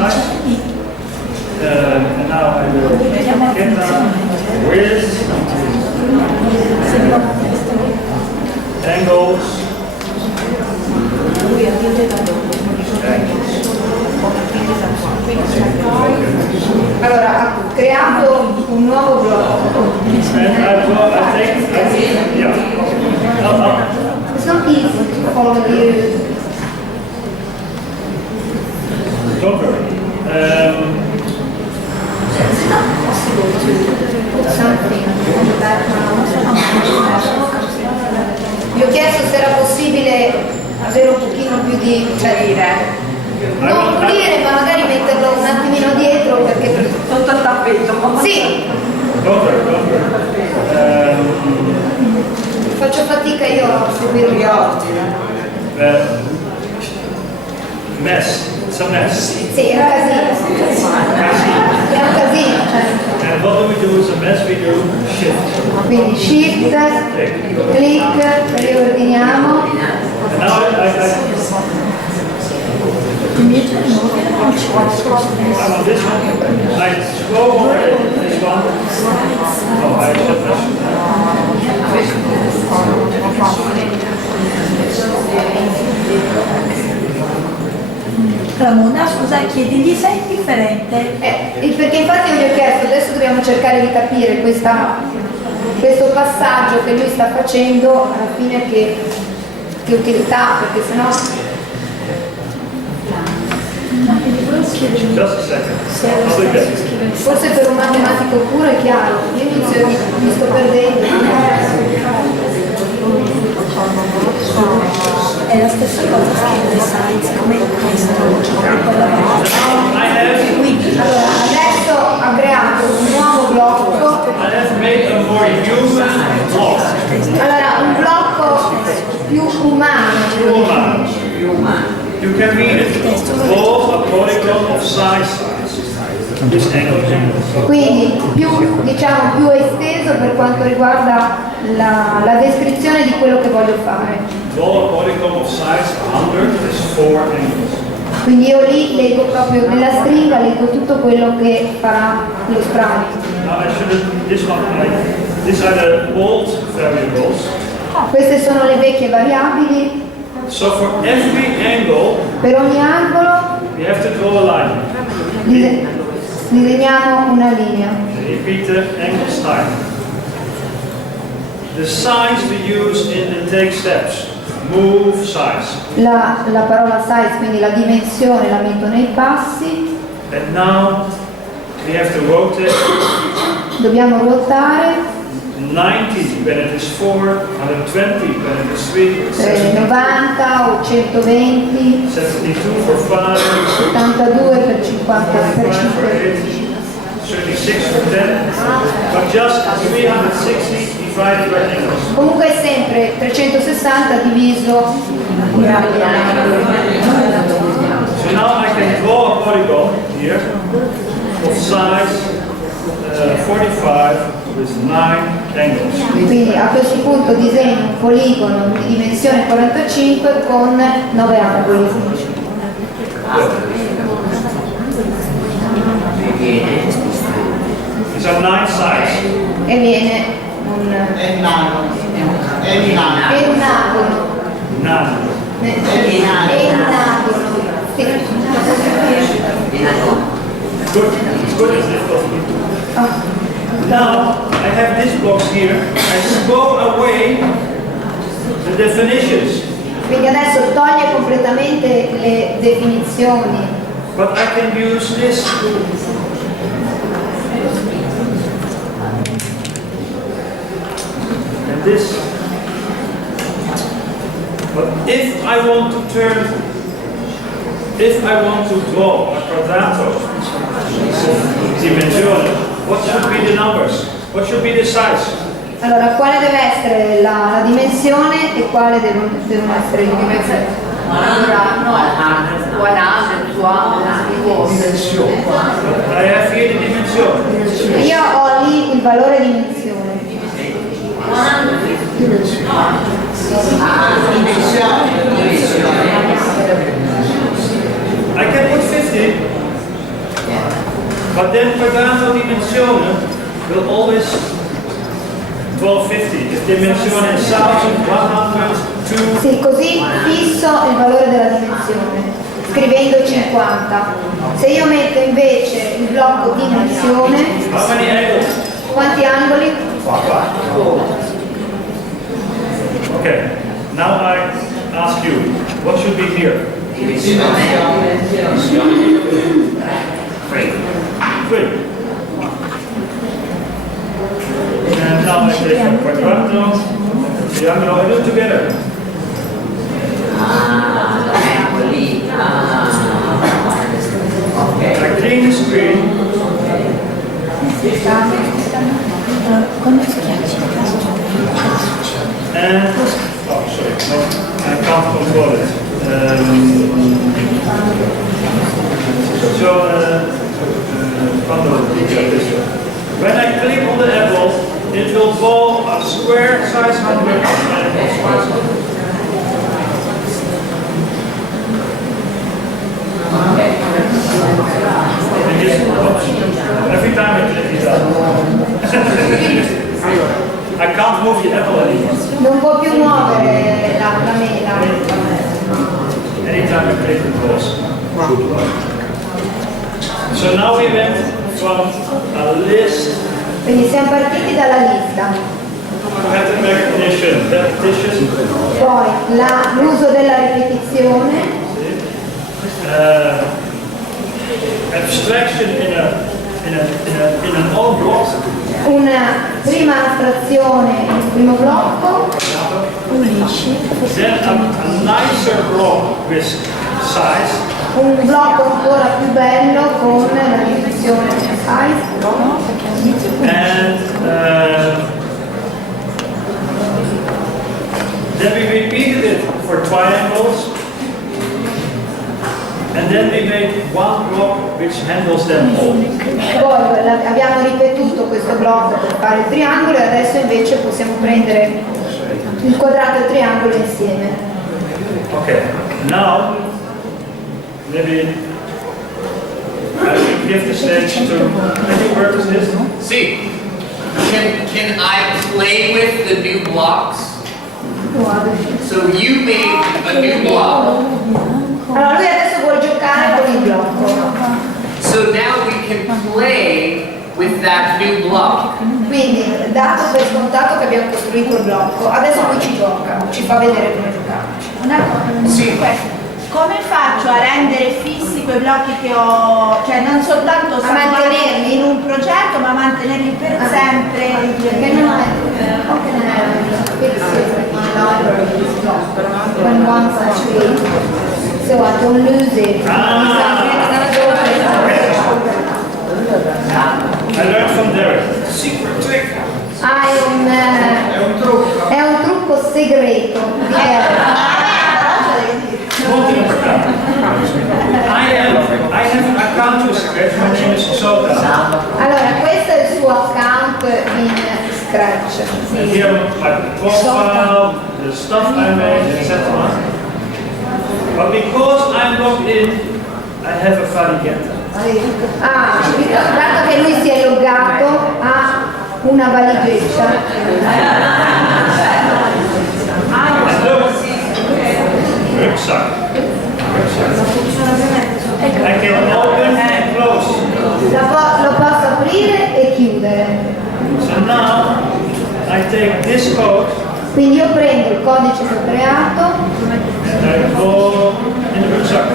and now I will get down with angles. Allora, ha creato un nuovo blocco. It's not easy to follow you. Don't worry. It's not possible to put something on the background. Vi ho chiesto se era possibile avere un pochino più di non pulire, ma magari metterlo un attimino dietro perché Sotto il tappeto. sì, Don't worry. faccio fatica io a seguire gli ordini. Mess. It's a mess. Sì, è un casino. È un casino, cioè. And what do? Is a mess we do shift. Quindi shift, click, riordiniamo. And now I'm on this one. I scroll over this one. Oh, I should Ramona, scusa, chiedigli se è differente. Perché infatti io gli ho chiesto, adesso dobbiamo cercare di capire questo passaggio che lui sta facendo, alla fine che utilità, perché sennò... just a second. I'll be back. Forse per un matematico puro è chiaro, io inizio, mi sto perdendo. È la stessa cosa scrivere size come questo, Quindi, allora, adesso ha creato un nuovo blocco. I have made a more human block. Allora, un blocco più umano. You can read it. Draw a polygon of size. This angle. Quindi più, diciamo, più esteso per quanto riguarda la descrizione di quello che voglio fare. Draw a polygon of size 100 is 4 angles. Quindi io lì leggo proprio nella stringa, leggo tutto quello che farà lo sprite. Now I should have this one. These are the old variables. Queste sono le vecchie variabili. So for every angle, Per ogni angolo we have to draw a line. disegniamo una linea. Repeat the angle sign. The signs we use in the take steps. Move size. La parola size, quindi la dimensione, la metto nei passi. And now we have to rotate Dobbiamo ruotare 90 when it is 4, 120 when it is 3, 90 o 120, 72 for 5, 72 per 50 per 5 for 8, 5. 36 for 10, but just 360 divided by angles. Comunque è sempre 360 diviso. So now I can draw a polygon here of size 45 with 9 angles. Quindi a questo punto disegno un poligono di dimensione 45 con 9 angoli. These are 9 sides. E viene un enagono. None. Enagono. Sì. Good. It's good as difficult. Now I have these blocks here. I throw away the definitions, Quindi adesso toglie completamente le definizioni, but I can use this. And this. But if I want to draw a quadrato dimensione, what should be the numbers? What should be the size? allora quale deve essere la dimensione e quale devono essere le dimensioni? 100, I have here the dimensione. Io ho lì il valore dimensione. I can put 50, but then quadrato dimensione will always draw 50. If dimensione is 1000, 100, 2, Sì, così fisso il valore della dimensione, scrivendo 50. Se io metto invece il blocco dimensione, how many angles? quanti angoli? Okay, now I ask you, what should be here? 3. And now I take a quadrato, triangolo, I do it together. I clean the screen. Quando schiacci il tasto And, oh sorry, no, I can't control it. When I click on the apple, it will draw a square size 100 and size 100. And just, every time I click it up. I can't move the apple anymore. Non può più muovere la mela. Anytime I click it goes. So now we went from a list Quindi siamo partiti dalla lista. to pattern recognition, repetition, Poi l'uso della ripetizione, abstraction in an all block, una prima astrazione in un primo blocco, then a nicer block with size, un blocco ancora più bello con la ripetizione size, and then we repeated it for triangles, and then we made one block which handles them all. poi abbiamo ripetuto questo blocco per fare il triangolo e adesso invece possiamo prendere il quadrato e il triangolo insieme. Okay, now maybe I should give the stage to, can you work with this? See, can I play with the new blocks? So you made a new block. Allora lui adesso vuole giocare con il blocco. So now we can play with that new block. Quindi, dato per scontato che abbiamo costruito il blocco, adesso lui ci gioca, ci fa vedere come giocare. Sì. Come faccio a rendere fissi quei blocchi che ho, cioè non soltanto A mantenerli in un progetto, ma mantenerli per sempre? Perché non è when one such game, so I don't lose it. I learned from Derek. Secret trick. È un trucco segreto di I have an account with Scratch. My name is Joek. Allora, questo è il suo account in Scratch. And here my profile, the stuff I made, etc. But because I'm logged in, I have a valigetta. Dato che lui si è loggato, ha una valigetta. Rucksack. I can open and close. Lo posso aprire e chiudere. So now I take this code Quindi io prendo il codice che ho creato and I go in the rucksack.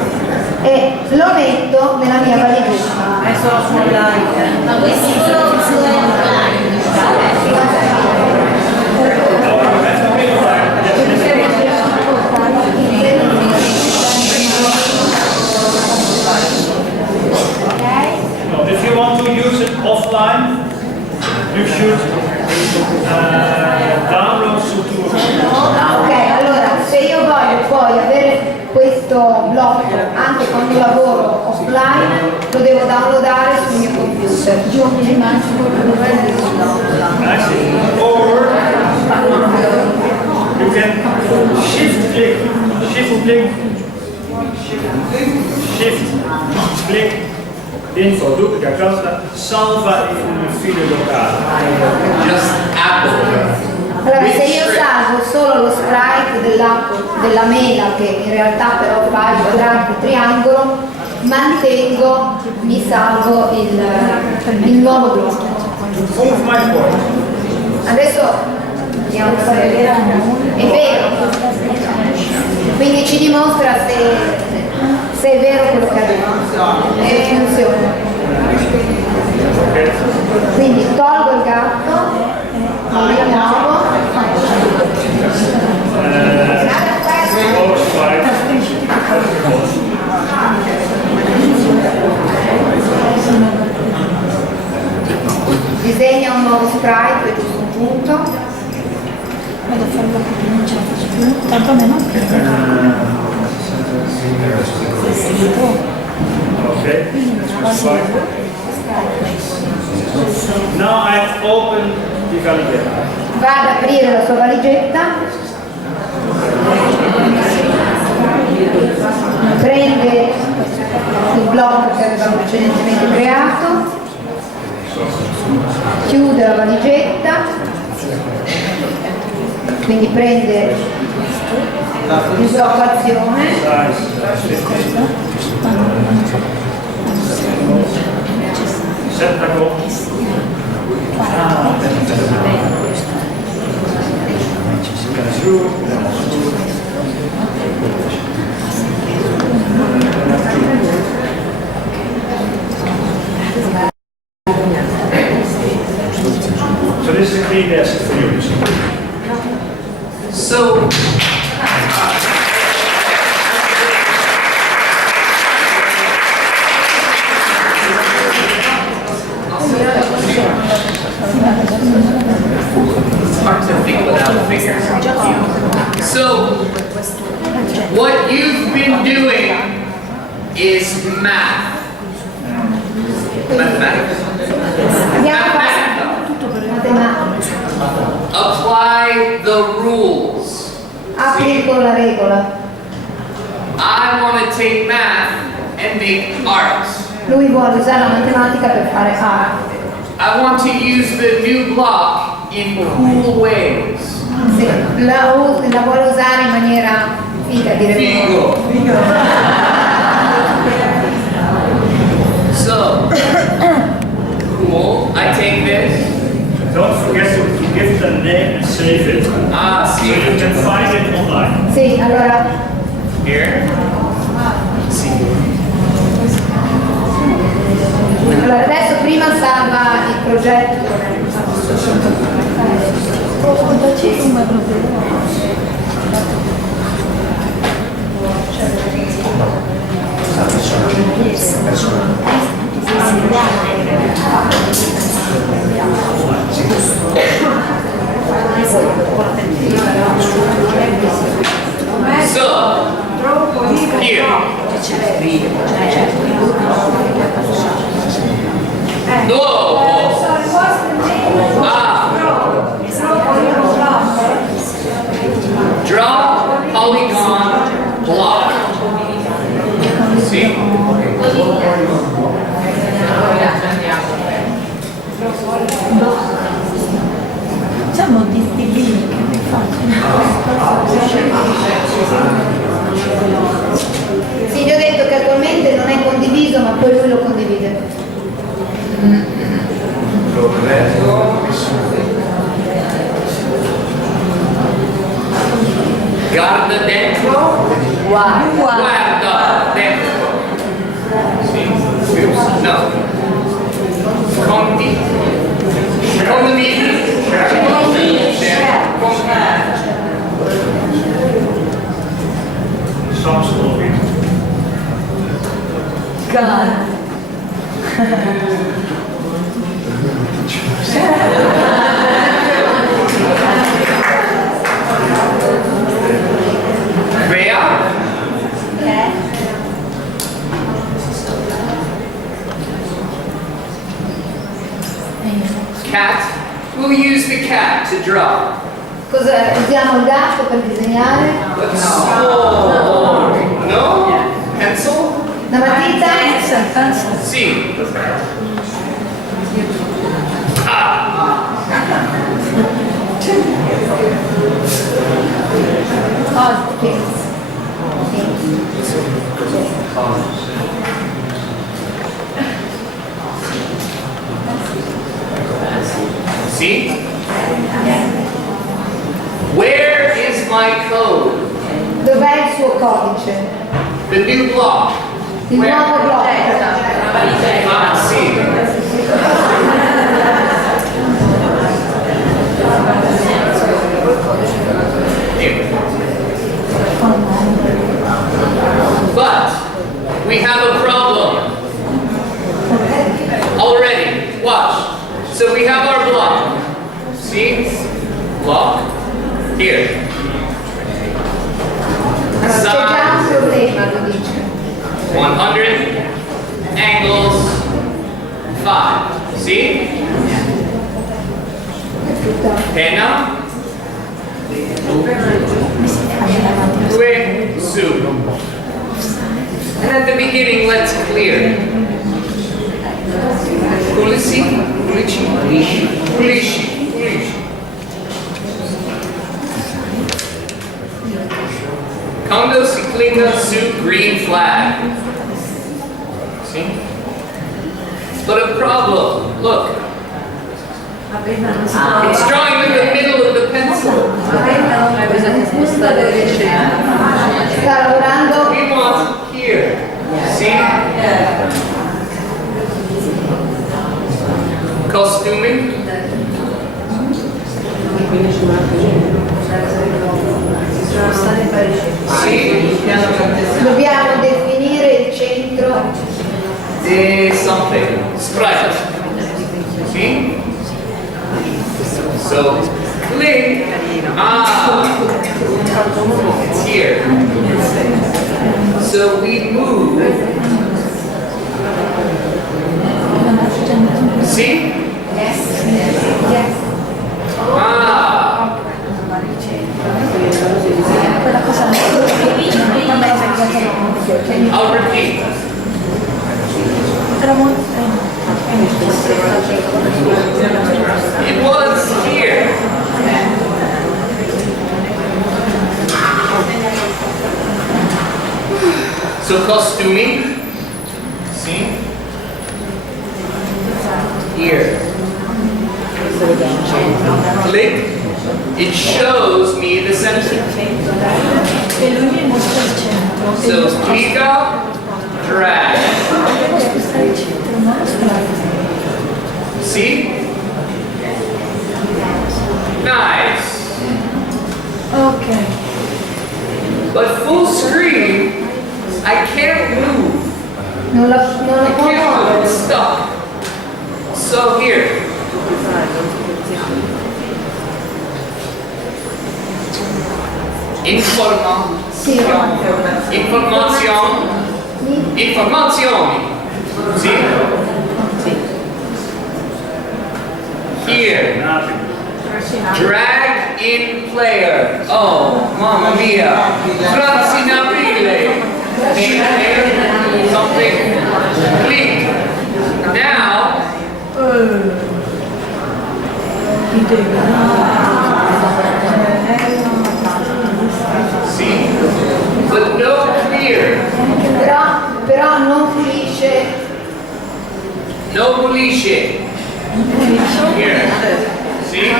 e lo metto nella mia valigetta. È solo su online. Ma questi sono su online. No, if you want to use it offline, you should download Sutu. Ok, allora se io voglio poi avere questo blocco anche quando lavoro offline, lo devo downloadare sul mio computer. Or you can shift click info, duplica cosa, salva in un file locale. Just Apple. Allora se io salvo solo lo sprite della mela, che in realtà però fa il quadrato, il triangolo, mi salvo il nuovo blocco. Prove my point. Adesso andiamo a fare vedere. È vero. Quindi ci dimostra se è vero quello che ha detto. E funziona. Quindi tolgo il gatto, lo rimuovo. Disegna un nuovo sprite per giusto un punto. Vado a farlo perché non ce la faccio più. Tanto a me non Okay. Now I open the valigetta. Va ad aprire la sua valigetta, prende il blocco che avevamo precedentemente creato, chiude la valigetta, quindi prende il blocco azione, So this is a clean desk for you. So, it's hard to think without fingers. So, what you've been doing is math. Mathematics. abbiamo Mathematica. fatto tutto per matematica, Apply the rules. applico la regola, I want to take math and make art. lui vuole usare la matematica per fare arte. I want to use the new block in cool ways. Sì, la vuole usare in maniera figa, direi. Figo. So, cool. I take this. Don't forget to give it a name and save it. Ah, So see. you can find it online. Sì, allora, Here. See. allora adesso prima salva il progetto. So, here. Draw polygon block. See? Diciamo di link che Sì, gli ho detto che attualmente non è condiviso, ma poi lui lo condivide. Guarda dentro. Guarda dentro. Sì. No. Condividi. Some story. Crea. Cat. We'll use the cat to draw. Cosa usiamo il gatto per disegnare? No? Pencil? La matita? Sì. Ah. See? Where is my code? Dov'è il suo codice? The new block. Il Where? nuovo blocco. Ah, sì. Here. But we have a problem already. Watch. So we have our block. See? Block. Here. Allora, c'è già un problema, lo dice. 100 angles 5. See? Penna. Due, su. And at the beginning, let's clear. Pulisci, pulisci, pulisci, pulisci. Quando si clicca su green flag. See? But a problem, look. It's drawing in the middle of the pencil. Sta lavorando. We want here. See? Costuming. See? Dobbiamo definire il centro. Something. Sprite. See? So, click. Ah. It's here. So we move. See? Yes. Ah. I'll repeat. It was here. So costumi. See? Here. Click. It shows me the center. E lui mi mostra il centro. So clicca, drag. Devo spostare il centro, non lo spostare. See? Nice. Ok. But full screen, I can't move. Non la I può can't move. muovere. It's stuck. So here. Sì. Informazioni. See? Here. Drag in player. Oh, mamma mia. Franzi in aprile. Something. Click. Now. See? But no clear. Però non pulisce. No pulisce. Here. See?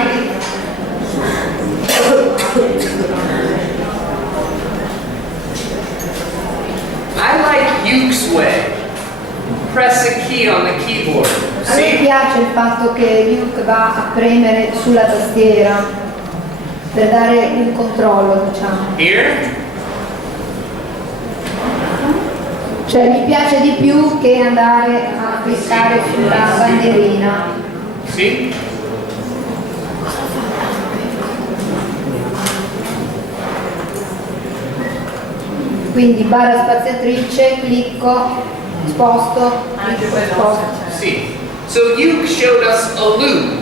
I like Joek's way. Press a key on the keyboard. A me See? piace il fatto che Joek va a premere sulla tastiera per dare il controllo, diciamo. Here? Cioè mi piace di più che andare a cliccare sulla bandierina. See? Quindi barra spaziatrice, clicco, sposto, clicco, sposto. See? So Joek showed us a loop.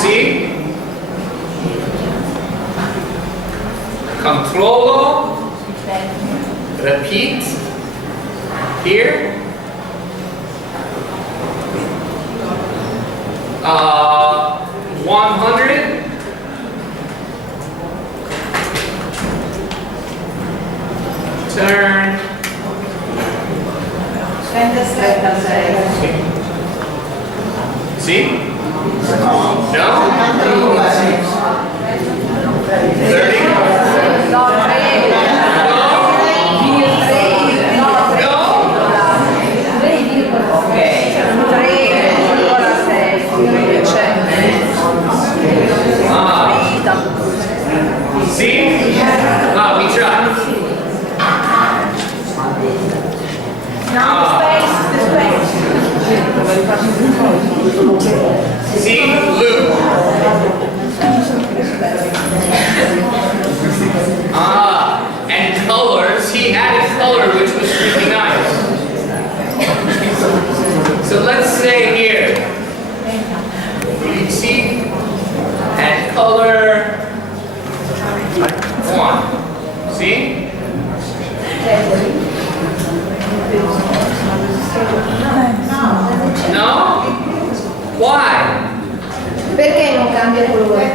See? Controllo. Repeat. Here. 100. Turn. 36. See? No? 30? No, 3. See? Ah, we tried. See? Loop. And colors. He added color, which was really nice. So let's say here. You see? And color 1. See? No? Why? Perché non cambia colore?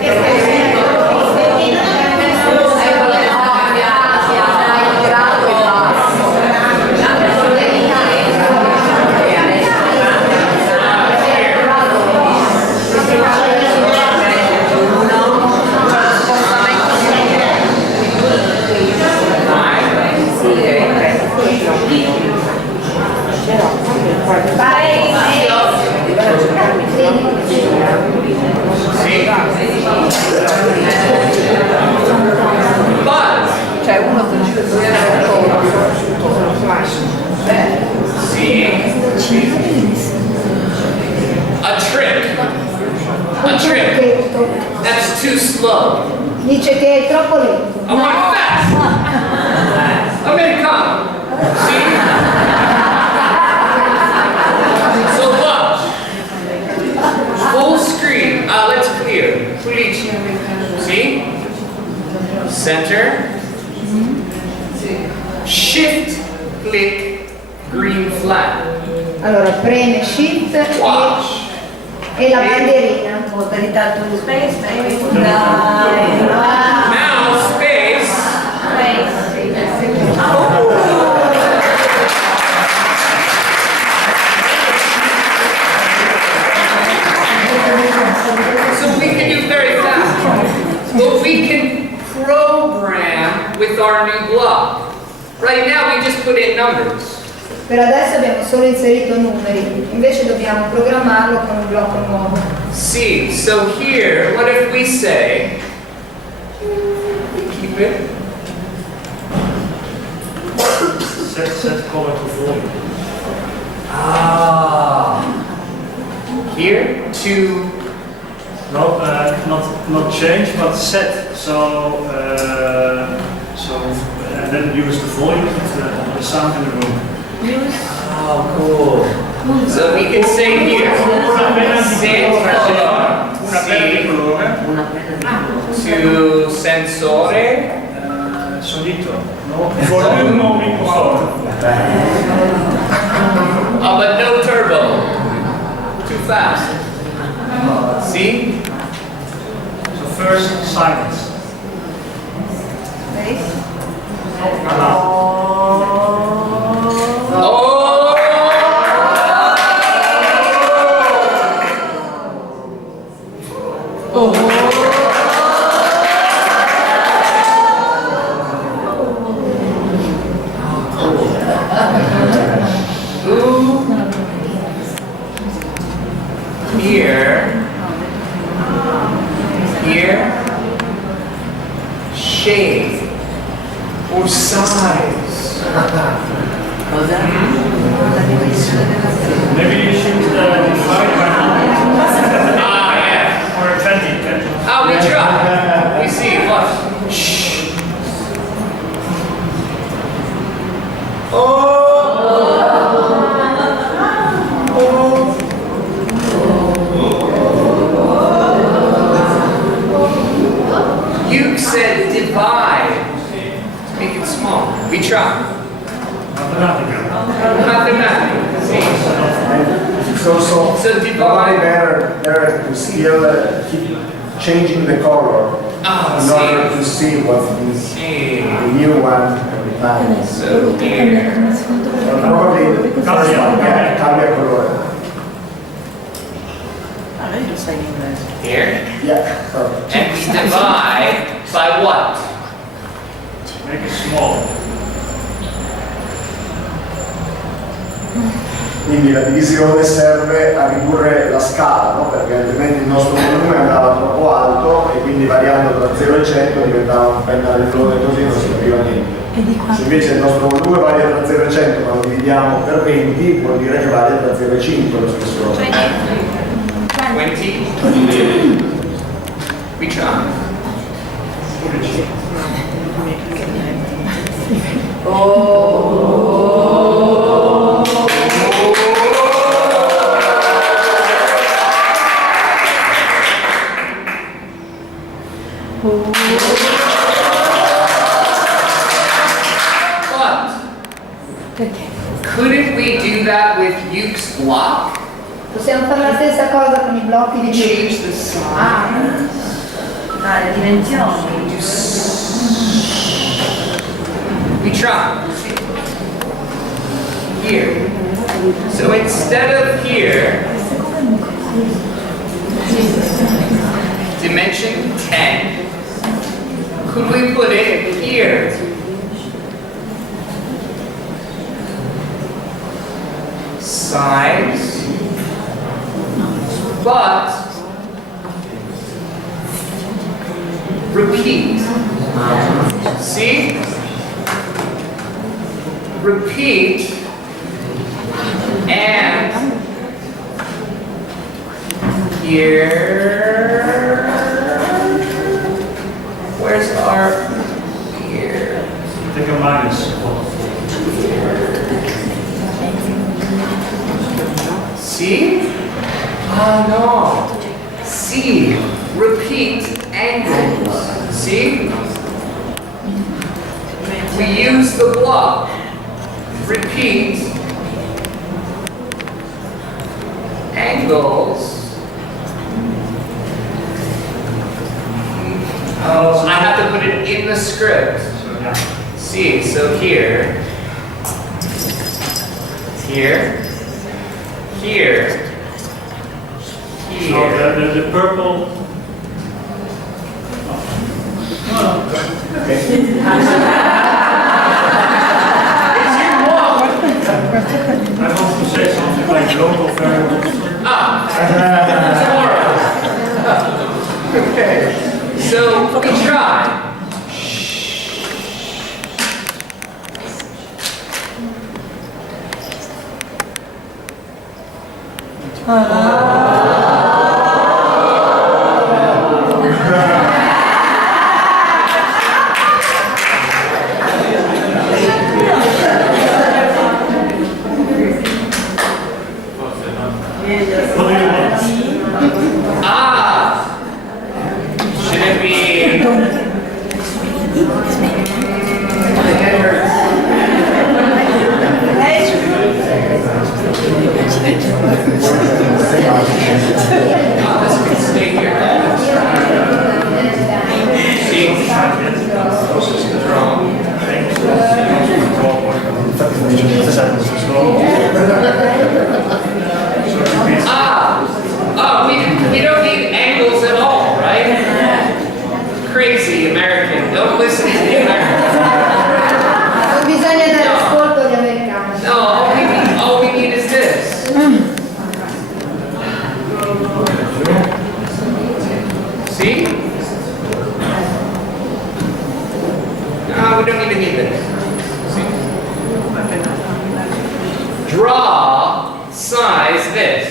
Cioè uno A trick. That's too slow. Dice che è troppo lento. I want it fast. I'm gonna come. See? So look. Full screen. Let's clear. Please. See? Center. Shift click green flag. Allora preme shift Watch. e la bandierina. modalità to space, Now space. our new block. Right now we just put in numbers. Per adesso abbiamo solo inserito numeri, invece dobbiamo programmarlo con un blocco nuovo. See, so here, what if we say, keep it, Set color to volume. Here to, No, not change, but set. So, and then use the volume of the sound in the room. oh cool. So we can say here, set to sensore, Sonido. No, volume no microphone. oh, but no turbo, too fast. See? So first silence. Here, shape, or size. Maybe you should divide by Yeah. or 20. Oh, we try. We see, what? Shh. You said divide. Make it small. We try. Mathematica. See? It's also So probably divide. better to still keep changing the color in order to see what is See. the new one every time. So here. Probably the first one, yeah, cambia colore. Allora io lo sai in inglese. Here. Yeah, perfect. And we divide by what? Make it small. Quindi la divisione serve a ridurre la scala, no? Perché altrimenti il nostro volume andava troppo alto e quindi variando tra 0 e 100 diventava un pennarellone così non si capiva niente. Se invece il nostro volume varia tra 0 e 100 ma lo dividiamo per 20 vuol dire che varia tra 0 e 5 lo stesso. 20. We try. But couldn't we do that with Joek's block? Possiamo fare la stessa cosa con i blocchi di Joek. Change the size. Le dimensioni. We try. Here. So instead of here, dimension 10, could we put it here? Size, but repeat. See? Repeat and here. Where's our here? Take a minus. See? Oh no. See? Repeat angles. See? We use the block. Repeat angles. Oh, I have to put it in the script. See, so here, here, here, here. So the purple. No, I want to say something like local variables. Tomorrow. Okay. So try. What do you want? Should it be? My head hurts. This can stay here. See? Wrong. We don't need angles at all, right? Crazy American. Don't listen to the Americans. Non bisogna dare ascolto agli americani. No, all we need is this. See? No, we don't even need this. See? Draw size this.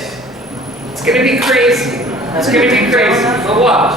It's gonna be crazy. It's gonna be crazy. But watch.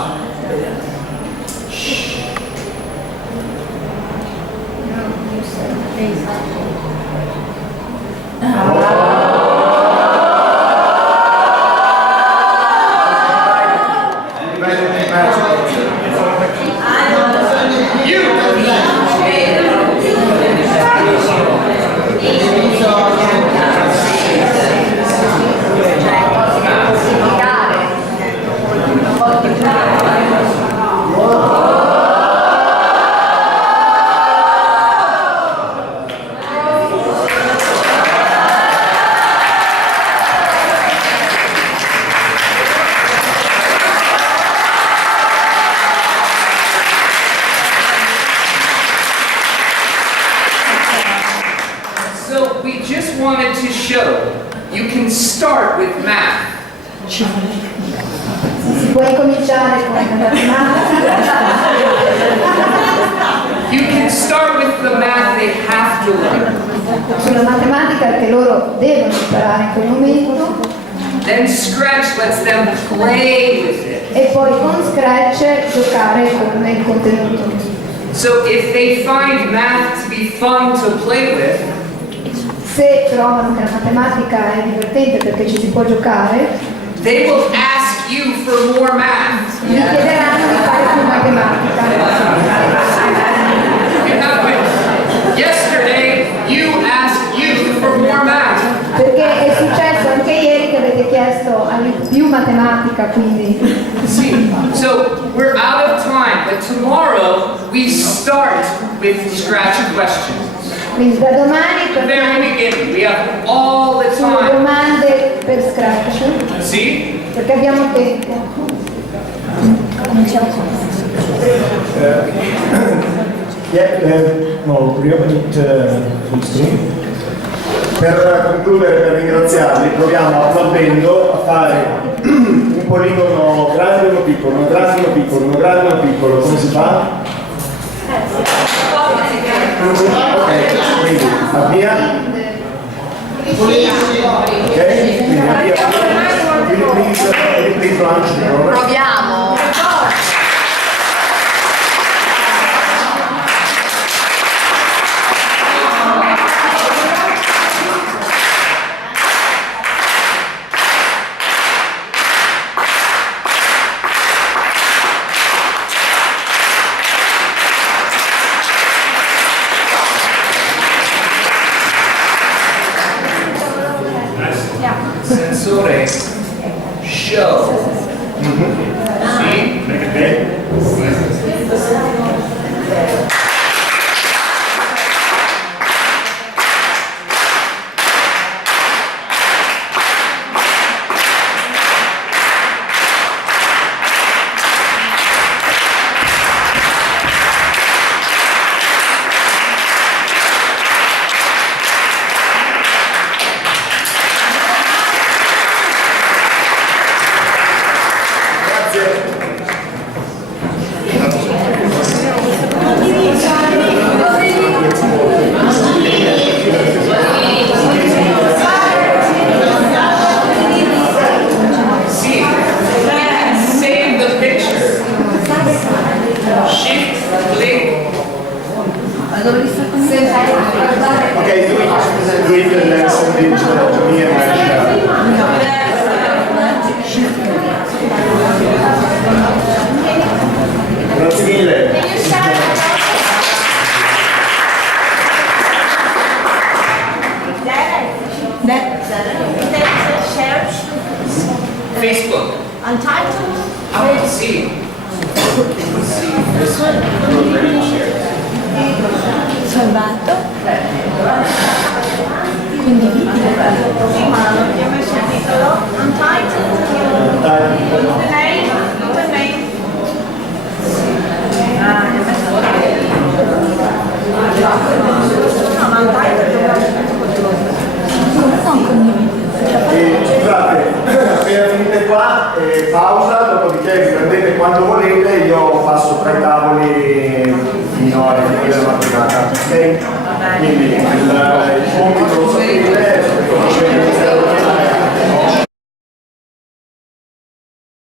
So we just wanted to show you can start with math. Si può incominciare con la matematica. You can start with the math they have to learn. Sulla matematica che loro devono imparare in quel momento Then Scratch lets them play with it. e poi con Scratch giocare con il contenuto. So if they find math to be fun to play with, Se trovano che la matematica è divertente perché ci si può giocare, they will ask you for more math. vi chiederanno di fare più matematica. It happened. Yesterday, you asked you for more math. Perché è successo anche ieri che avete chiesto più matematica, quindi See, so we're out of time, but tomorrow we start with Scratch questions. quindi da domani The very beginning, we have all the sono time. domande per Scratch, See? perché abbiamo tempo. No, reopen it full screen. Per concludere, per ringraziarli, proviamo applaudendo a fare un poligono grande o piccolo, uno grande o piccolo, uno grande o piccolo. Come si fa? Ok, quindi avvia. Ok, quindi avvia. Please launch the program. Proviamo. Sensore. Show. See? Make it big. dove li sta condividendo? Ok, do it and then send it to me and I share. Grazie mille. Facebook. Untitled? I want to see. Let's see. This one. Program share. Salvato. Condividi. Sì, ma non ti ho messo il titolo. Untitled? The name? The name? Ah, gli ho messo no, ma Untitled Non condividi. Scusate, appena finite qua, pausa, dopodiché vi prendete quando volete, io passo tra i tavoli fino alle fine della mattinata, ok? Quindi